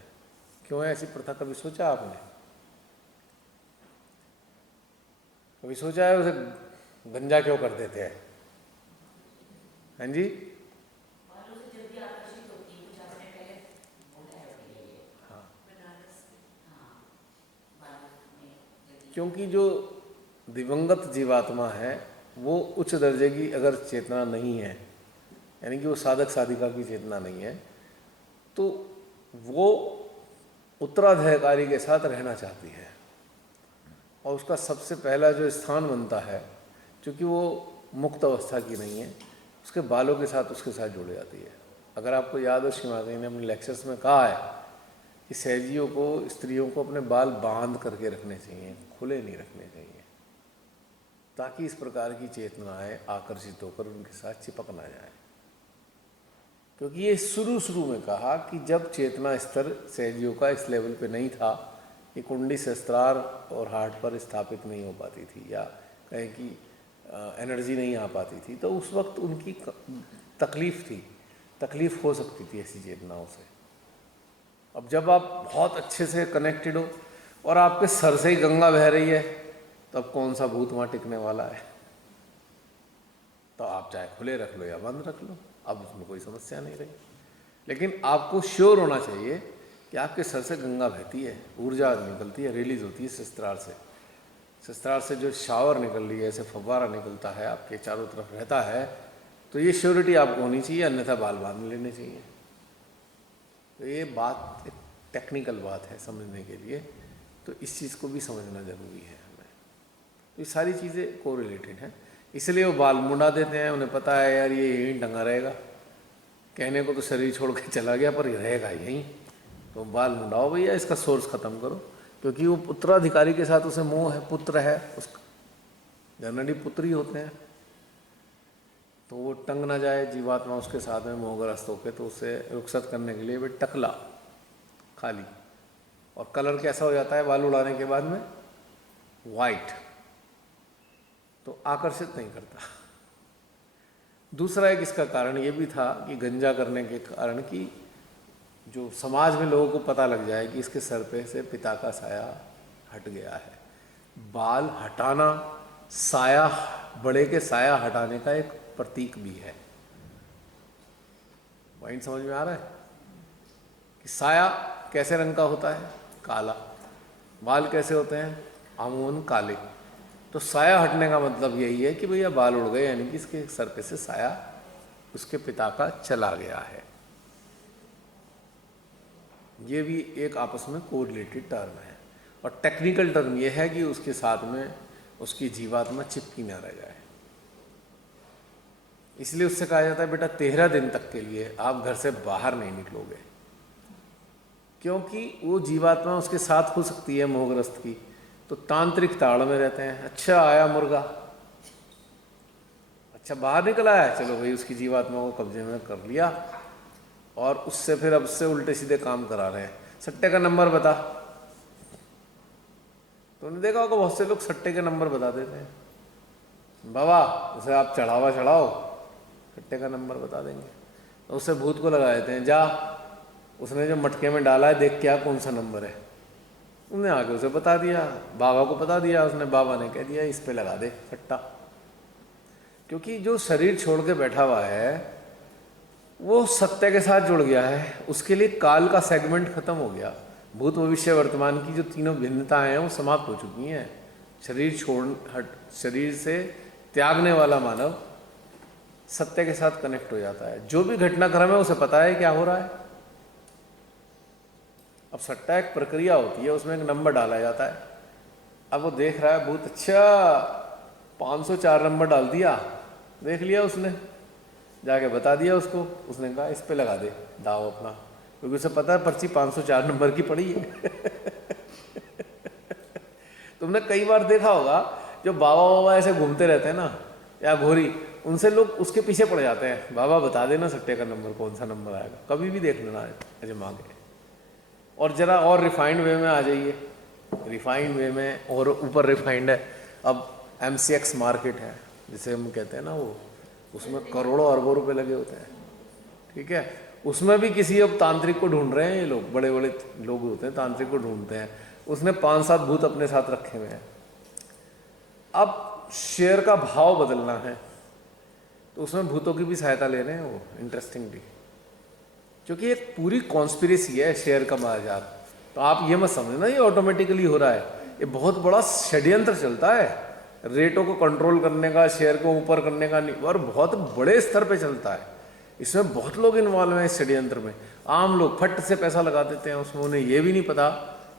क्यों है ऐसी प्रथा? कभी सोचा आपने? कभी सोचा है उसे गंजा क्यों कर देते हैं? हाँ जी, हाँ, क्योंकि जो दिवंगत जीवात्मा है वो उच्च दर्जे की अगर चेतना नहीं है, यानी कि वो साधक साधिका की चेतना नहीं है, तो वो उत्तराधिकारी के साथ रहना चाहती है और उसका सबसे पहला जो स्थान बनता है, क्योंकि वो मुक्त अवस्था की नहीं है, उसके बालों के साथ उसके साथ जुड़ जाती है। अगर आपको याद हो, श्रीमाता जी ने अपने लेक्चर्स में कहा है कि सहजियों को, स्त्रियों को अपने बाल बांध करके रखने चाहिए, खुले नहीं रखने चाहिए, ताकि इस प्रकार की चेतनाएं आकर्षित होकर उनके साथ चिपक ना जाए। क्योंकि ये शुरू में कहा कि जब चेतना स्तर सहजियों का इस लेवल पे नहीं था, ये कुंडली शस्त्रार और हार्ट पर स्थापित नहीं हो पाती थी, या कहें कि एनर्जी नहीं आ पाती थी, तो उस वक्त उनकी तकलीफ़ थी, तकलीफ़ हो सकती थी ऐसी चेतनाओं से। अब जब आप बहुत अच्छे से कनेक्टेड हो और आपके सर से ही गंगा बह रही है, तो अब कौन सा भूत वहाँ टिकने वाला है? तो आप चाहे खुले रख लो या बंद रख लो, अब उसमें कोई समस्या नहीं रही। लेकिन आपको श्योर होना चाहिए कि आपके सर से गंगा बहती है, ऊर्जा निकलती है, रिलीज होती है शस्त्रार से। शस्त्रार से जो शावर निकल रही है, ऐसे फव्वारा निकलता है, आपके चारों तरफ रहता है, तो ये श्योरिटी आपको होनी चाहिए, अन्यथा बाल बांध लेने चाहिए। तो ये बात एक टेक्निकल बात है समझने के लिए, तो इस चीज़ को भी समझना ज़रूरी है हमें। तो ये सारी चीज़ें को रिलेटेड हैं, इसलिए वो बाल मुंडा देते हैं। उन्हें पता है यार ये यहीं टंगा रहेगा, कहने को तो शरीर छोड़ के चला गया पर रहेगा यहीं, तो बाल मुंडाओ भैया, इसका सोर्स ख़त्म करो, क्योंकि वो उत्तराधिकारी के साथ उसे मोह है, पुत्र है उसका, जनरली पुत्र ही होते हैं। तो वो टंग ना जाए जीवात्मा उसके साथ में मोहग्रस्त होके, तो उसे रुखसत करने के लिए वे टकला खाली, और कलर कैसा हो जाता है बाल उड़ाने के बाद में? वाइट, तो आकर्षित नहीं करता। दूसरा एक इसका कारण ये भी था कि गंजा करने के कारण कि जो समाज में लोगों को पता लग जाए कि इसके सर पे से पिता का साया हट गया है। बाल हटाना साया, बड़े के साया हटाने का एक प्रतीक भी है। पॉइंट समझ में आ रहा है कि साया कैसे रंग का होता है? काला। बाल कैसे होते हैं? अमूमन काले। तो साया हटने का मतलब यही है कि भैया बाल उड़ गए, यानी कि इसके सर पे से साया उसके पिता का चला गया है। ये भी एक आपस में कोरिलेटेड टर्म है। और टेक्निकल टर्म ये है कि उसके साथ में उसकी जीवात्मा चिपकी ना रह जाए। इसलिए उससे कहा जाता है बेटा 13 दिन तक के लिए आप घर से बाहर नहीं निकलोगे, क्योंकि वो जीवात्मा उसके साथ हो सकती है मोहग्रस्त की, तो तांत्रिक ताड़ में रहते हैं। अच्छा आया मुर्गा, अच्छा बाहर निकल आया, चलो भाई उसकी जीवात्मा को कब्जे में कर लिया, और उससे फिर अब उससे उल्टे सीधे काम करा रहे हैं। सट्टे का नंबर बता, तुमने देखा होगा बहुत से लोग सट्टे के नंबर बता देते हैं। बाबा उसे आप चढ़ावा चढ़ाओ, सट्टे का नंबर बता देंगे। तो उससे भूत को लगा देते हैं, जा उसने जो मटके में डाला है देख क्या कौन सा नंबर है। उन्हें आगे उसे बता दिया, बाबा को बता दिया उसने, बाबा ने कह दिया इस पे लगा दे सट्टा। क्योंकि जो शरीर छोड़ के बैठा हुआ है वो सत्य के साथ जुड़ गया है, उसके लिए काल का सेगमेंट खत्म हो गया। भूत भविष्य वर्तमान की जो तीनों भिन्नताएं हैं वो समाप्त हो चुकी हैं। शरीर से त्यागने वाला मानव सत्य के साथ कनेक्ट हो जाता है। जो भी घटनाक्रम है उसे पता है क्या हो रहा है। अब सट्टा एक प्रक्रिया होती है, उसमें एक नंबर डाला जाता है। अब वो देख रहा है भूत, अच्छा 504 नंबर डाल दिया, देख लिया उसने, जाके बता दिया उसको, उसने कहा इस पे लगा दे दाव अपना, क्योंकि उसे पता है पर्ची 504 नंबर की पड़ी है। तुमने कई बार देखा होगा जो बाबा बाबा ऐसे घूमते रहते हैं ना, या घोरी, उनसे लोग उसके पीछे पड़ जाते हैं, बाबा बता देना सट्टे का नंबर कौन सा नंबर आएगा, कभी भी देख लेना अजमा के। और जरा और रिफाइंड वे में आ जाइए, रिफाइंड वे में और ऊपर रिफाइंड है। अब MCX मार्केट है जिसे हम कहते हैं ना, वो उसमें करोड़ों अरबों रुपए लगे होते हैं, ठीक है। उसमें भी किसी अब तांत्रिक को ढूंढ रहे हैं ये लोग, बड़े बड़े लोग होते हैं तांत्रिक को ढूंढते हैं। उसने 5-7 भूत अपने साथ रखे हुए हैं। अब शेयर का भाव बदलना है तो उसमें भूतों की भी सहायता ले रहे हैं वो, इंटरेस्टिंगली, क्योंकि एक पूरी कॉन्स्पिरेसी है शेयर का बाजार। तो आप ये मत समझना ये ऑटोमेटिकली हो रहा है, ये बहुत बड़ा षड्यंत्र चलता है रेटों को कंट्रोल करने का, शेयर को ऊपर करने का, और बहुत बड़े स्तर पे चलता है। इसमें बहुत लोग इन्वॉल्व हैं इस षड्यंत्र में। आम लोग फट से पैसा लगा देते हैं उसमें, उन्हें ये भी नहीं पता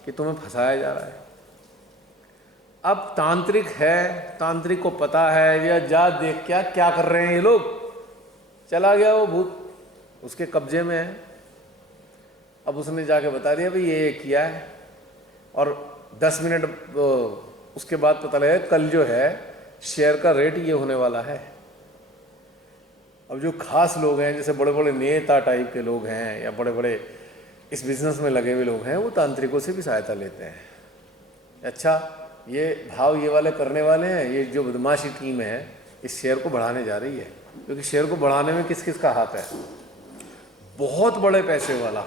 कि तुम्हें फंसाया जा रहा है। अब तांत्रिक है, तांत्रिक को पता है या जा देख क्या कर रहे हैं ये लोग, चला गया वो भूत उसके कब्जे में है। अब उसने जाके बता दिया भाई ये किया है, और 10 मिनट उसके बाद पता लगा कल जो है शेयर का रेट ये होने वाला है। अब जो खास लोग हैं, जैसे बड़े बड़े नेता टाइप के लोग हैं या बड़े बड़े इस बिजनेस में लगे हुए लोग हैं, वो तांत्रिकों से भी सहायता लेते हैं। अच्छा ये भाव ये वाले करने वाले हैं, ये जो बदमाशी टीम है इस शेयर को बढ़ाने जा रही है, क्योंकि शेयर को बढ़ाने में किस किस का हाथ है, बहुत बड़े पैसे वाला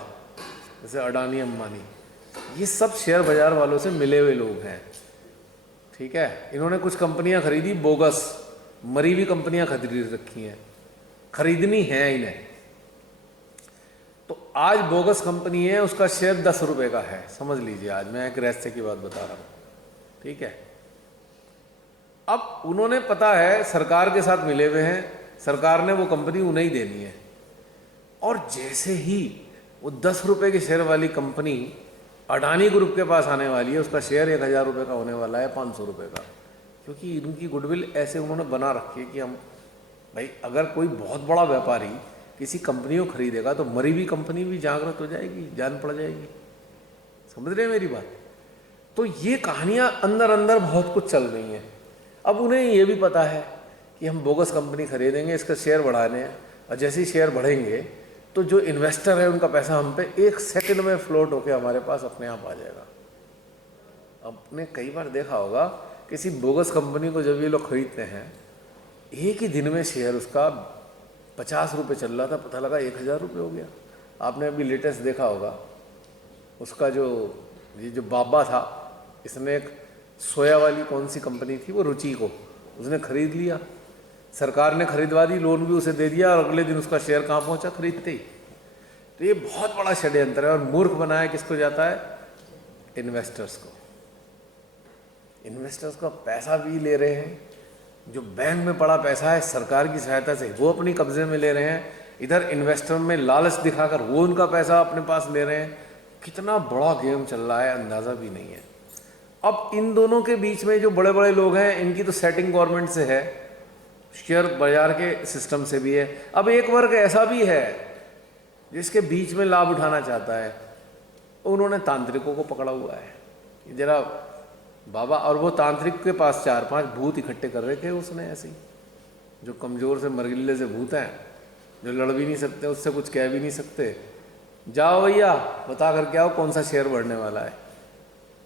जैसे अडानी अंबानी, ये सब शेयर बाजार वालों से मिले हुए लोग हैं, ठीक है। इन्होंने कुछ कंपनियां खरीदी बोगस, मरी हुई कंपनियां खरीद रखी हैं, खरीदनी है इन्हें। तो आज बोगस कंपनी है, उसका शेयर 10 रुपए का है, समझ लीजिए। आज मैं एक रहस्य की बात बता रहा हूं, ठीक है। अब उन्होंने पता है सरकार के साथ मिले हुए हैं, सरकार ने वो कंपनी उन्हें ही देनी है, और जैसे ही वो 10 रुपए के शेयर वाली कंपनी अडानी ग्रुप के पास आने वाली है, उसका शेयर 1000 रुपये का होने वाला है, 500 रुपये का, क्योंकि इनकी गुडविल ऐसे उन्होंने बना रखी है कि हम भाई अगर कोई बहुत बड़ा व्यापारी किसी कंपनी को खरीदेगा तो मरी हुई कंपनी भी जागृत हो जाएगी, जान पड़ जाएगी। समझ रहे हैं मेरी बात? तो ये कहानियां अंदर अंदर बहुत कुछ चल रही हैं। अब उन्हें ये भी पता है कि हम बोगस कंपनी खरीदेंगे, इसका शेयर बढ़ाने हैं, और जैसे ही शेयर बढ़ेंगे तो जो इन्वेस्टर है उनका पैसा हम पे 1 सेकंड में फ्लोट होकर हमारे पास अपने आप आ जाएगा। आपने कई बार देखा होगा किसी बोगस कंपनी को जब ये लोग खरीदते हैं, एक ही दिन में शेयर उसका 50 रुपये चल रहा था, पता लगा 1000 रुपये हो गया। आपने अभी लेटेस्ट देखा होगा उसका ये जो बाबा था, इसने एक सोया वाली कौन सी कंपनी थी वो, रुचि को उसने खरीद लिया, सरकार ने खरीदवा दी, लोन भी उसे दे दिया, और अगले दिन उसका शेयर कहाँ पहुँचा, खरीदते ही। तो ये बहुत बड़ा षड्यंत्र है, और मूर्ख बनाया किसको जाता है, इन्वेस्टर्स को। इन्वेस्टर्स का पैसा भी ले रहे हैं, जो बैंक में पड़ा पैसा है सरकार की सहायता से वो अपनी कब्जे में ले रहे हैं, इधर इन्वेस्टर में लालच दिखाकर वो उनका पैसा अपने पास ले रहे हैं। कितना बड़ा गेम चल रहा है, अंदाज़ा भी नहीं है। अब इन दोनों के बीच में जो बड़े बड़े लोग हैं, इनकी तो सेटिंग गवर्नमेंट से है, शेयर बाजार के सिस्टम से भी है। अब एक वर्ग ऐसा भी है जिसके बीच में लाभ उठाना चाहता है, उन्होंने तांत्रिकों को पकड़ा हुआ है जरा बाबा, और वो तांत्रिक के पास 4-5 भूत इकट्ठे कर रखे उसने ऐसे ही, जो कमज़ोर से मरगिल्ले से भूत हैं, जो लड़ भी नहीं सकते, उससे कुछ कह भी नहीं सकते, जाओ भैया बता कर के आओ कौन सा शेयर बढ़ने वाला है।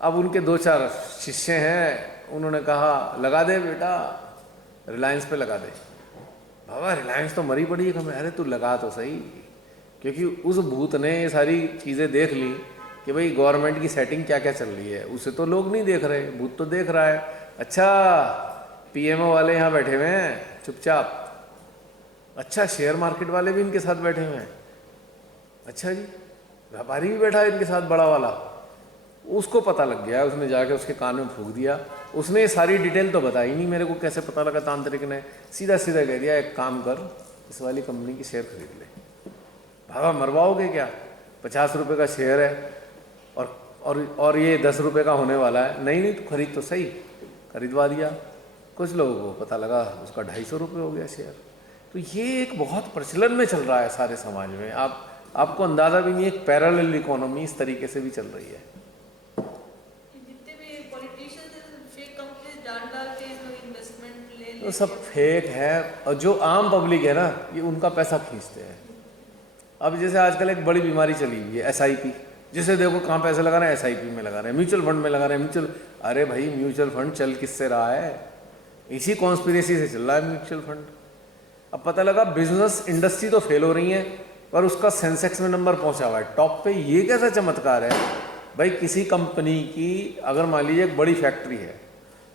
अब उनके 2-4 शिष्य हैं, उन्होंने कहा लगा दे बेटा, रिलायंस पे लगा दे। बाबा रिलायंस तो मरी पड़ी है, हमें अरे तू लगा तो सही, क्योंकि उस भूत ने ये सारी चीज़ें देख ली कि भाई गवर्नमेंट की सेटिंग क्या क्या चल रही है, उसे तो लोग नहीं देख रहे, भूत तो देख रहा है। अच्छा पीएमओ वाले यहाँ बैठे हुए हैं चुपचाप, अच्छा शेयर मार्केट वाले भी इनके साथ बैठे हुए हैं, अच्छा जी व्यापारी भी बैठा है इनके साथ बड़ा वाला। उसको पता लग गया, उसने जाके उसके कान में फूंक दिया, उसने ये सारी डिटेल तो बताई नहीं मेरे को, कैसे पता लगा, तांत्रिक ने सीधा सीधा कह दिया एक काम कर, इस वाली कंपनी की शेयर खरीद ले। बाबा मरवाओगे क्या, 50 रुपये का शेयर है और ये 10 रुपये का होने वाला है, नहीं तो खरीद तो सही, खरीदवा दिया। कुछ लोगों को पता लगा उसका 250 रुपये हो गया शेयर। तो ये एक बहुत प्रचलन में चल रहा है सारे समाज में, आपको अंदाज़ा भी नहीं, एक पैरेलल इकोनॉमी इस तरीके से भी चल रही है। जितने भी पॉलिटिशियंस फेक कंपनीज डाल के इसमें इन्वेस्टमेंट ले तो सब फेक है, और जो आम पब्लिक है ना ये उनका पैसा खींचते हैं। अब जैसे आजकल एक बड़ी बीमारी चली हुई है SIP, जिसे देखो कहाँ पैसे लगा रहे हैं, SIP में लगा रहे हैं, म्यूचुअल फंड में लगा रहे हैं। अरे भाई म्यूचुअल फंड चल किससे रहा है, इसी कॉन्स्पिरेसी से चल रहा है म्यूचुअल फंड। अब पता लगा बिजनेस इंडस्ट्री तो फेल हो रही है, पर उसका सेंसेक्स में नंबर पहुंचा हुआ है टॉप पे। ये कैसा चमत्कार है भाई, किसी कंपनी की अगर मान लीजिए एक बड़ी फैक्ट्री है,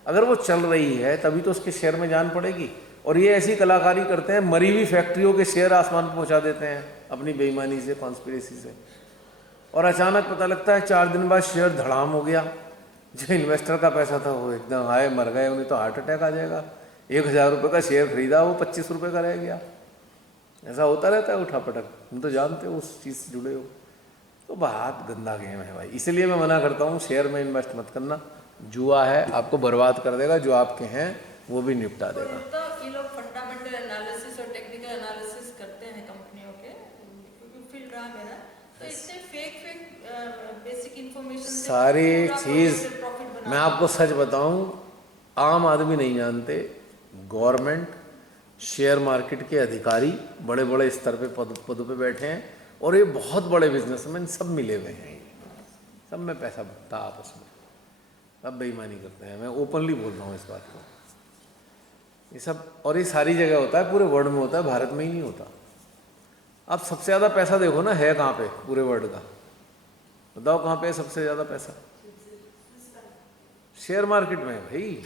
अगर वो चल रही है तभी तो उसके शेयर में जान पड़ेगी, और ये ऐसी कलाकारी करते हैं, मरी हुई फैक्ट्रियों के शेयर आसमान पर पहुँचा देते हैं अपनी बेईमानी से, कॉन्स्पिरेसी से, और अचानक पता लगता है 4 दिन बाद शेयर धड़ाम हो गया। जो इन्वेस्टर का पैसा था वो एकदम आए मर गए, उन्हें तो हार्ट अटैक आ जाएगा। 1000 रुपये का शेयर खरीदा, वो 25 रुपये का रह गया। ऐसा होता रहता है उठा पटक, तुम तो जानते हो उस चीज़ से जुड़े हो। तो बहुत गंदा गेम है भाई, इसलिए मैं मना करता हूँ शेयर में इन्वेस्ट मत करना, जुआ है, आपको बर्बाद कर देगा, जो आपके हैं वो भी निपटा देगा। तो ये लोग फंडामेंटल एनालिसिस और टेक्निकल एनालिसिस करते हैं कंपनियों के, क्योंकि फील्ड रहा मेरा, तो इससे फेक बेसिक इंफॉर्मेशन सारी चीज़ मैं आपको सच बताऊं, आम आदमी नहीं जानते, गवर्नमेंट, शेयर मार्केट के अधिकारी बड़े बड़े स्तर पे पदों पे बैठे हैं, और ये बहुत बड़े बिजनेसमैन सब मिले हुए हैं, सब में पैसा बनता आपस में, सब बेईमानी करते हैं। मैं ओपनली बोल रहा हूँ इस बात को, ये सब, और ये सारी जगह होता है, पूरे वर्ल्ड में होता है, भारत में ही नहीं होता। आप सबसे ज़्यादा पैसा देखो ना है कहाँ पे पूरे वर्ल्ड का, बताओ कहाँ पे है सबसे ज़्यादा पैसा? शेयर मार्केट में है भाई।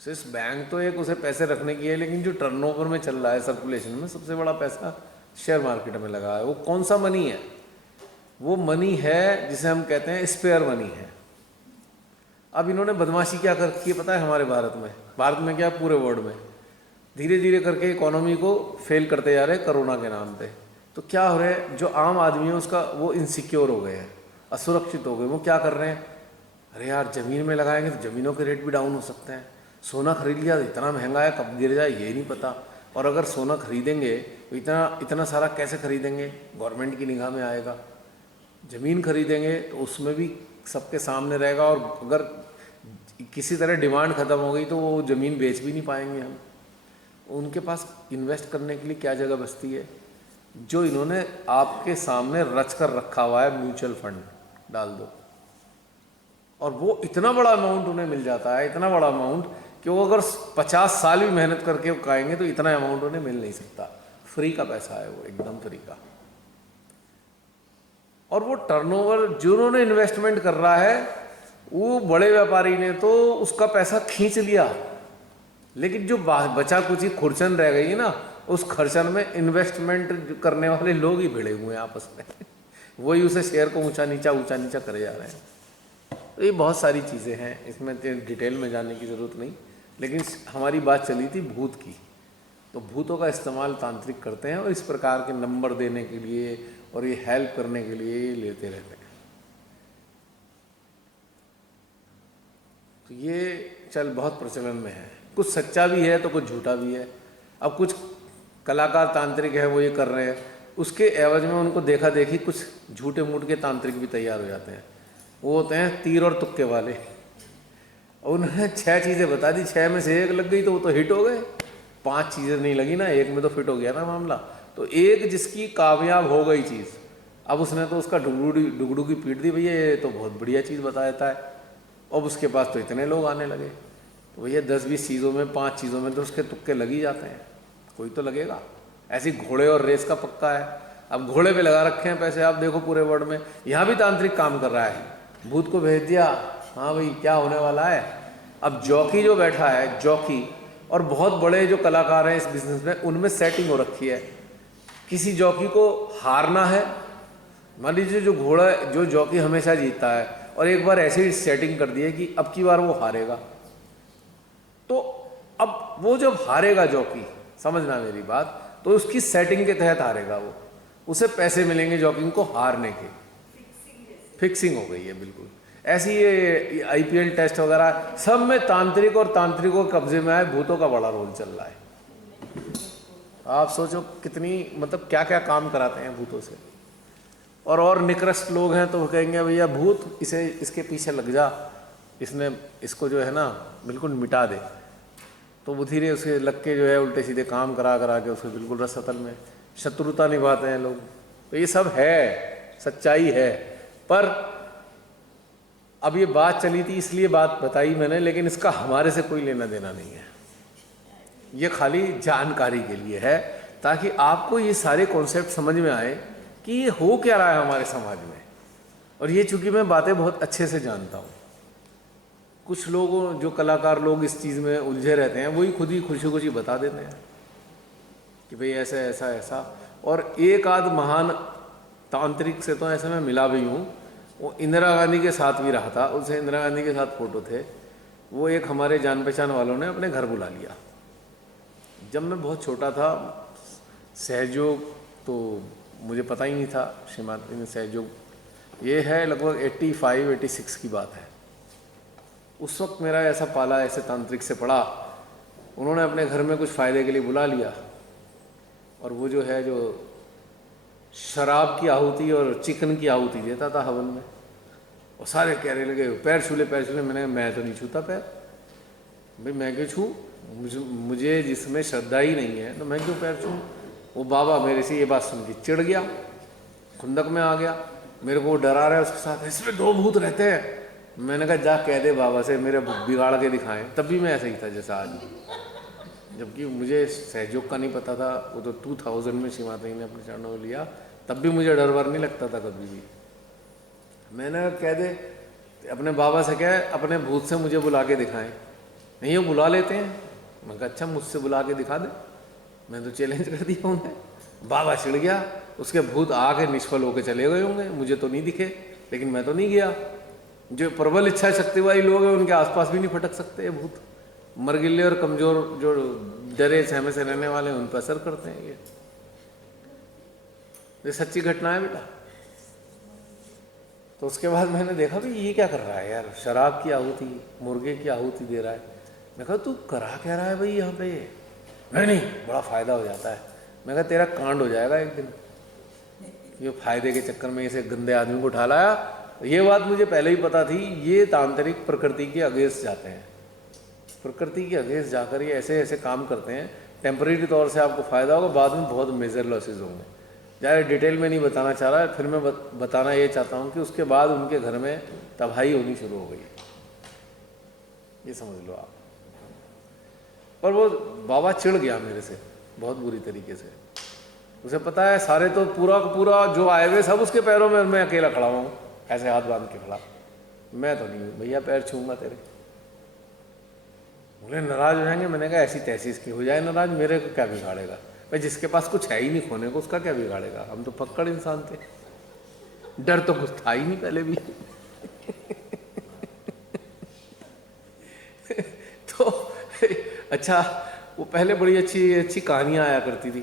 स्विस बैंक तो एक उसे पैसे रखने की है, लेकिन जो टर्नओवर में चल रहा है, सर्कुलेशन में, सबसे बड़ा पैसा शेयर मार्केट में लगा है। वो कौन सा मनी है? वो मनी है जिसे हम कहते हैं स्पेयर मनी है। अब इन्होंने बदमाशी क्या कर रखी है पता है हमारे भारत में क्या, पूरे वर्ल्ड में धीरे धीरे करके इकोनॉमी को फेल करते जा रहे हैं कोरोना के नाम पे। तो क्या हो रहा है, जो आम आदमी है उसका वो इनसिक्योर हो गए हैं, असुरक्षित हो गए। वो क्या कर रहे हैं, अरे यार ज़मीन में लगाएंगे तो ज़मीनों के रेट भी डाउन हो सकते हैं, सोना खरीद लिया तो इतना महंगा है, कब गिर जाए ये नहीं पता, और अगर सोना खरीदेंगे तो इतना सारा कैसे खरीदेंगे, गवर्नमेंट की निगाह में आएगा। ज़मीन खरीदेंगे तो उसमें भी सबके सामने रहेगा, और अगर किसी तरह डिमांड ख़त्म हो गई तो वो ज़मीन बेच भी नहीं पाएंगे हम। उनके पास इन्वेस्ट करने के लिए क्या जगह बचती है? जो इन्होंने आपके सामने रच कर रखा हुआ है, म्यूचुअल फंड डाल दो, और वो इतना बड़ा अमाउंट उन्हें मिल जाता है, इतना बड़ा अमाउंट कि वो अगर 50 साल भी मेहनत करके वो खाएंगे तो इतना अमाउंट उन्हें मिल नहीं सकता। फ्री का पैसा है वो, एकदम फ्री का। और वो टर्नओवर जिन्होंने इन्वेस्टमेंट कर रहा है, वो बड़े व्यापारी ने तो उसका पैसा खींच लिया, लेकिन जो बचा कुछ ही खुरचन रह गई ना, उस खर्चन में इन्वेस्टमेंट करने वाले लोग ही भिड़े हुए हैं आपस में वही उसे शेयर को ऊंचा नीचा करे जा रहे हैं। तो ये बहुत सारी चीज़ें हैं, इसमें डिटेल में जाने की ज़रूरत नहीं। लेकिन हमारी बात चली थी भूत की, तो भूतों का इस्तेमाल तांत्रिक करते हैं और इस प्रकार के नंबर देने के लिए और ये हेल्प करने के लिए ये लेते रहते हैं। तो ये चल बहुत प्रचलन में है, कुछ सच्चा भी है तो कुछ झूठा भी है। अब कुछ कलाकार तांत्रिक है वो ये कर रहे हैं, उसके एवज में उनको देखा देखी कुछ झूठे मूठ के तांत्रिक भी तैयार हो जाते हैं। वो होते हैं तीर और तुक्के वाले, और उन्होंने 6 चीज़ें बता दी, 6 में से 1 लग गई तो वो तो हिट हो गए, 5 चीज़ें नहीं लगी ना, 1 में तो फिट हो गया ना मामला। तो एक जिसकी कामयाब हो गई चीज़, अब उसने तो उसका डुगडू की पीट दी, भैया ये तो बहुत बढ़िया चीज़ बता देता है, अब उसके पास तो इतने लोग आने लगे। तो भैया 10-20 चीज़ों में 5 चीज़ों में तो उसके तुक्के लग ही जाते हैं, कोई तो लगेगा। ऐसी घोड़े और रेस का पक्का है। अब घोड़े पे लगा रखे हैं पैसे, आप देखो पूरे वर्ल्ड में। यहाँ भी तांत्रिक काम कर रहा है, भूत को भेज दिया, हाँ भाई क्या होने वाला है। अब जॉकी जो बैठा है, जॉकी और बहुत बड़े जो कलाकार हैं इस बिजनेस में, उनमें सेटिंग हो रखी है। किसी जॉकी को हारना है, मान लीजिए जो घोड़ा जो जॉकी हमेशा जीतता है, और एक बार ऐसी सेटिंग कर दी है कि अब की बार वो हारेगा, तो अब वो जब हारेगा जॉकी, समझना मेरी बात, तो उसकी सेटिंग के तहत हारेगा वो, उसे पैसे मिलेंगे जॉकी को हारने के। फिक्सिंग हो गई है बिल्कुल। ऐसी ये IPL टेस्ट वगैरह सब में तांत्रिक और तांत्रिकों के कब्जे में आए भूतों का बड़ा रोल चल रहा है। आप सोचो कितनी मतलब क्या क्या काम कराते हैं भूतों से। और निकृष्ट लोग हैं तो वो कहेंगे भैया भूत इसे इसके पीछे लग जा, इसने इसको जो है ना बिल्कुल मिटा दे। तो वो धीरे उसे लग के जो है उल्टे सीधे काम करा के उसको बिल्कुल रसतल में शत्रुता निभाते हैं लोग। तो ये सब है, सच्चाई है। पर अब ये बात चली थी इसलिए बात बताई मैंने, लेकिन इसका हमारे से कोई लेना देना नहीं है। ये खाली जानकारी के लिए है, ताकि आपको ये सारे कॉन्सेप्ट समझ में आए कि ये हो क्या रहा है हमारे समाज में। और ये चूंकि मैं बातें बहुत अच्छे से जानता हूँ, कुछ लोग जो कलाकार लोग इस चीज़ में उलझे रहते हैं वही खुद ही खुशी खुशी बता देते हैं कि भाई ऐसा ऐसा ऐसा। और एक आध महान तांत्रिक से तो ऐसे मैं मिला भी हूँ, वो इंदिरा गांधी के साथ भी रहा था, उनसे इंदिरा गांधी के साथ फ़ोटो थे। वो एक हमारे जान पहचान वालों ने अपने घर बुला लिया। जब मैं बहुत छोटा था, सहयोग तो मुझे पता ही नहीं था, श्रीमती सहयोग, ये है लगभग 85-86 की बात है। उस वक्त मेरा ऐसा पाला ऐसे तांत्रिक से पड़ा, उन्होंने अपने घर में कुछ फ़ायदे के लिए बुला लिया, और वो जो है जो शराब की आहुति और चिकन की आहुति देता था हवन में, और सारे कहने लगे पैर छूले पैर छूले। मैं तो नहीं छूता पैर, भाई मैं क्यों छूँ, मुझे जिसमें श्रद्धा ही नहीं है तो मैं क्यों पैर छूँ। वो बाबा मेरे से ये बात सुन के चिढ़ गया, खुंदक में आ गया, मेरे को डरा रहा है उसके साथ, इसमें 2 भूत रहते हैं। मैंने कहा जा कह दे बाबा से मेरे बिगाड़ के दिखाएं। तब भी मैं ऐसा ही था जैसा आज, जबकि मुझे सहयोग का नहीं पता था। वो तो 2000 में श्री माता जी ने अपने चरणों में लिया, तब भी मुझे डर वर नहीं लगता था कभी भी। मैंने कह दे अपने बाबा से, क्या अपने भूत से मुझे बुला के दिखाएं। नहीं वो बुला लेते हैं। मैं कहा अच्छा मुझसे बुला के दिखा दे, मैं तो चैलेंज कर दिया उन्हें। बाबा चिढ़ गया, उसके भूत आके निष्फल होकर चले गए होंगे, मुझे तो नहीं दिखे, लेकिन मैं तो नहीं गया। जो प्रबल इच्छा शक्ति वाली लोग हैं उनके आसपास भी नहीं फटक सकते ये भूत। मरगिले और कमजोर जो डरे सहमे से रहने वाले हैं उन पर असर करते हैं ये सच्ची घटना है बेटा। तो उसके बाद मैंने देखा भी ये क्या कर रहा है यार, शराब की आहुति, मुर्गे की आहुति दे रहा है। मैं कहा तू करा क्या रहा है भाई यहाँ पे। नहीं बड़ा फ़ायदा हो जाता है। मैं कहा तेरा कांड हो जाएगा एक दिन। ये फ़ायदे के चक्कर में इसे गंदे आदमी को उठा लाया ये बात मुझे पहले ही पता थी, ये तांत्रिक प्रकृति के अगेंस्ट जाते हैं, प्रकृति के अगेंस्ट जाकर ये ऐसे ऐसे काम करते हैं। टेम्परेरी तौर से आपको फ़ायदा होगा, बाद में बहुत मेजर लॉसेज होंगे। ज़्यादा डिटेल में नहीं बताना चाह रहा, फिर मैं बताना ये चाहता हूँ कि उसके बाद उनके घर में तबाही होनी शुरू हो गई, ये समझ लो आप। पर वो बाबा चिढ़ गया मेरे से बहुत बुरी तरीके से। उसे पता है सारे तो पूरा पूरा जो आए हुए सब उसके पैरों में, मैं अकेला खड़ा हुआ हूँ ऐसे हाथ बांध के खड़ा। मैं तो नहीं भैया पैर छूंगा तेरे। बोले नाराज हो जाएंगे। मैंने कहा ऐसी तैसी इसकी हो जाए नाराज, मेरे को क्या बिगाड़ेगा भाई, जिसके पास कुछ है ही नहीं खोने को उसका क्या बिगाड़ेगा। हम तो पक्कड़ इंसान थे, डर तो कुछ था ही नहीं पहले भी। तो अच्छा, वो पहले बड़ी अच्छी अच्छी कहानियाँ आया करती थी,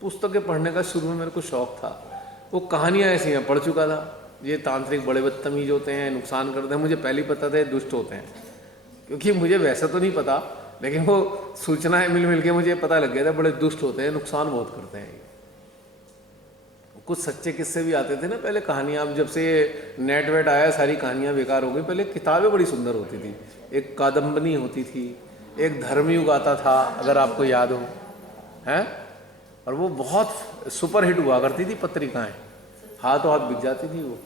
पुस्तकें पढ़ने का शुरू में मेरे को शौक था। वो कहानियाँ ऐसी हैं, पढ़ चुका था। ये तांत्रिक बड़े बदतमीज होते हैं, नुकसान करते हैं, मुझे पहले ही पता था दुष्ट होते हैं, क्योंकि मुझे वैसा तो नहीं पता, लेकिन वो सूचनाएं मिल मिल के मुझे पता लग गया था बड़े दुष्ट होते हैं, नुकसान बहुत करते हैं। कुछ सच्चे किस्से भी आते थे ना पहले कहानियाँ। अब जब से नेट वेट आया सारी कहानियाँ बेकार हो गई। पहले किताबें बड़ी सुंदर होती थी, एक कादम्बनी होती थी, एक धर्मयुग आता था अगर आपको याद हो, हैं, और वो बहुत सुपर हिट हुआ करती थी पत्रिकाएं, हाथों हाथ बिक जाती थी वो।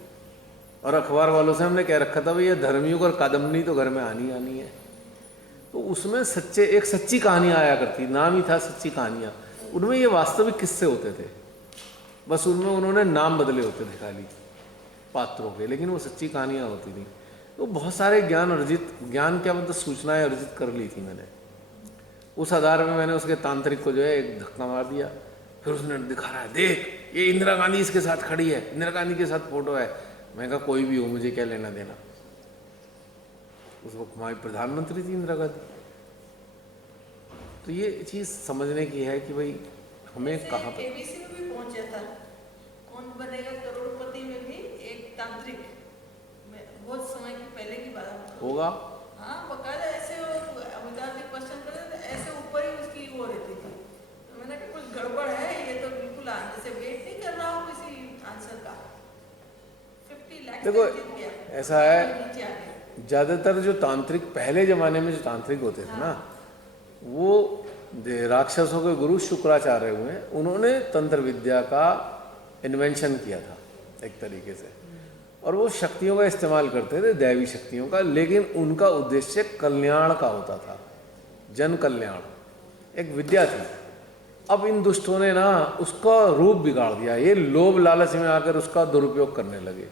और अखबार वालों से हमने कह रखा था भाई ये धर्मयुग और कादम्बनी तो घर में आनी आनी है। तो उसमें एक सच्ची कहानियाँ आया करती, नाम ही था सच्ची कहानियाँ। उनमें ये वास्तविक किस्से होते थे, बस उनमें उन्होंने नाम बदले होते थे खाली पात्रों के, लेकिन वो सच्ची कहानियाँ होती थी। तो बहुत सारे ज्ञान क्या मतलब सूचनाएं अर्जित कर ली थी मैंने। उस आधार में मैंने उसके तांत्रिक को जो है एक धक्का मार दिया। फिर उसने दिखा रहा है, देख ये इंदिरा गांधी इसके साथ खड़ी है, इंदिरा गांधी के साथ फोटो है। मैं कहा कोई भी हो, मुझे क्या लेना देना। उस वक्त हमारी प्रधानमंत्री थी इंदिरा गांधी। तो ये चीज़ समझने की है कि भाई हमें कहाँ पर। एबीसी में भी पहुंचा था, कौन बनेगा करोड़पति में भी एक तांत्रिक, बहुत समय की पहले की बात होगा। हाँ बकायदा ऐसे अमिताभ क्वेश्चन करते थे, ऐसे ऊपर ही उसकी वो रहती थी। तो मैंने कहा कुछ गड़बड़ है, ये तो बिल्कुल जैसे वेट नहीं कर रहा हूँ किसी आंसर का। 50 लाख देखो ऐसा है, ज़्यादातर जो तांत्रिक पहले ज़माने में जो तांत्रिक होते थे ना, वो राक्षसों के गुरु शुक्राचार्य हुए, उन्होंने तंत्र विद्या का इन्वेंशन किया था एक तरीके से, और वो शक्तियों का इस्तेमाल करते थे, दैवी शक्तियों का, लेकिन उनका उद्देश्य कल्याण का होता था, जन कल्याण, एक विद्या थी। अब इन दुष्टों ने ना उसका रूप बिगाड़ दिया, ये लोभ लालच में आकर उसका दुरुपयोग करने लगे।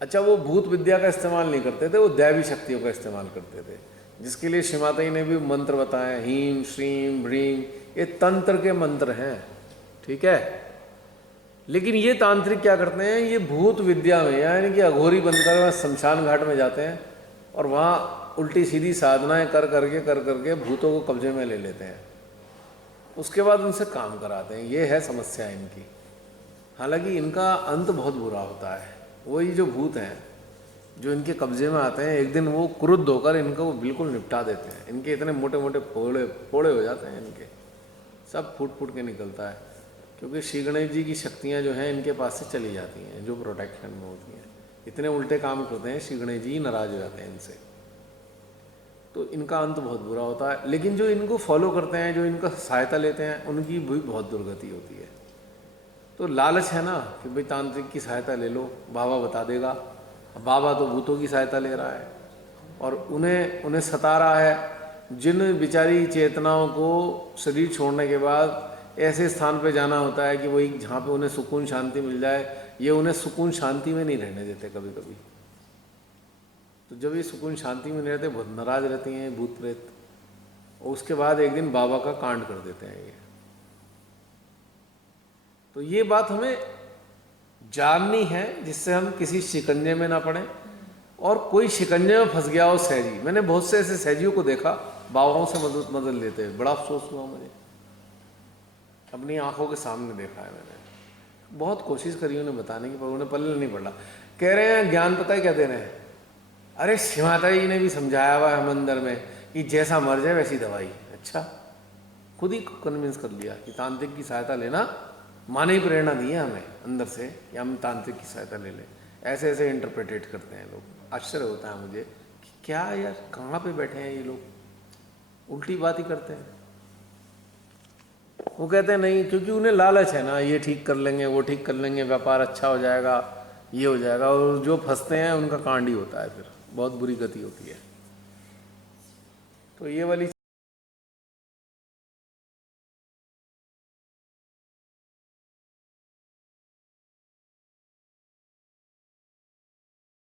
अच्छा, वो भूत विद्या का इस्तेमाल नहीं करते थे, वो दैवी शक्तियों का इस्तेमाल करते थे, जिसके लिए श्रीमाता ने भी मंत्र बताए, हीम श्रीम भ्रीम, ये तंत्र के मंत्र हैं, ठीक है। लेकिन ये तांत्रिक क्या करते हैं, ये भूत विद्या में यानी कि अघोरी बनकर वह शमशान घाट में जाते हैं और वहाँ उल्टी सीधी साधनाएं कर करके भूतों को कब्जे में ले लेते हैं, उसके बाद उनसे काम कराते हैं। ये है समस्या इनकी। हालांकि इनका अंत बहुत बुरा होता है। वही जो भूत हैं जो इनके कब्जे में आते हैं, एक दिन वो क्रुद्ध होकर इनको वो बिल्कुल निपटा देते हैं। इनके इतने मोटे मोटे फोड़े हो जाते हैं, इनके सब फूट के निकलता है, क्योंकि श्री गणेश जी की शक्तियाँ जो हैं इनके पास से चली जाती हैं, जो प्रोटेक्शन में होती हैं। इतने उल्टे काम करते हैं, श्री गणेश जी नाराज हो जाते हैं इनसे, तो इनका अंत बहुत बुरा होता है। लेकिन जो इनको फॉलो करते हैं, जो इनका सहायता लेते हैं, उनकी भी बहुत दुर्गति होती है। तो लालच है ना कि भाई तांत्रिक की सहायता ले लो, बाबा बता देगा। बाबा तो भूतों की सहायता ले रहा है और उन्हें सता रहा है। जिन बिचारी चेतनाओं को शरीर छोड़ने के बाद ऐसे स्थान पे जाना होता है कि वही जहाँ पे उन्हें सुकून शांति मिल जाए, ये उन्हें सुकून शांति में नहीं रहने देते कभी कभी। तो जब ये सुकून शांति में नहीं रहते, बहुत नाराज रहती हैं भूत प्रेत, और उसके बाद एक दिन बाबा का कांड कर देते हैं ये। तो ये बात हमें जाननी है, जिससे हम किसी शिकंजे में ना पड़े, और कोई शिकंजे में फंस गया हो सहजी। मैंने बहुत से ऐसे सहजियों को देखा बाबाओं से मदद लेते हुए, बड़ा अफसोस हुआ मुझे, अपनी आंखों के सामने देखा है मैंने। बहुत कोशिश करी उन्हें बताने की, पर उन्हें पल्ले नहीं पड़ा। कह रहे हैं ज्ञान पता है क्या दे रहे हैं, अरे श्रीमाता जी ने भी समझाया हुआ है मंदिर में कि जैसा मर जाए वैसी दवाई। अच्छा, खुद ही कन्विंस कर लिया कि तांत्रिक की सहायता लेना माँ ने ही प्रेरणा दी है हमें अंदर से कि हम तांत्रिक की सहायता ले लें। ऐसे ऐसे इंटरप्रेटेट करते हैं लोग। आश्चर्य होता है मुझे कि क्या यार, कहाँ पे बैठे हैं ये लोग, उल्टी बात ही करते हैं। वो कहते हैं नहीं, क्योंकि उन्हें लालच है ना, ये ठीक कर लेंगे, वो ठीक कर लेंगे, व्यापार अच्छा हो जाएगा, ये हो जाएगा, और जो फंसते हैं उनका कांड ही होता है, फिर बहुत बुरी गति होती है। तो ये वाली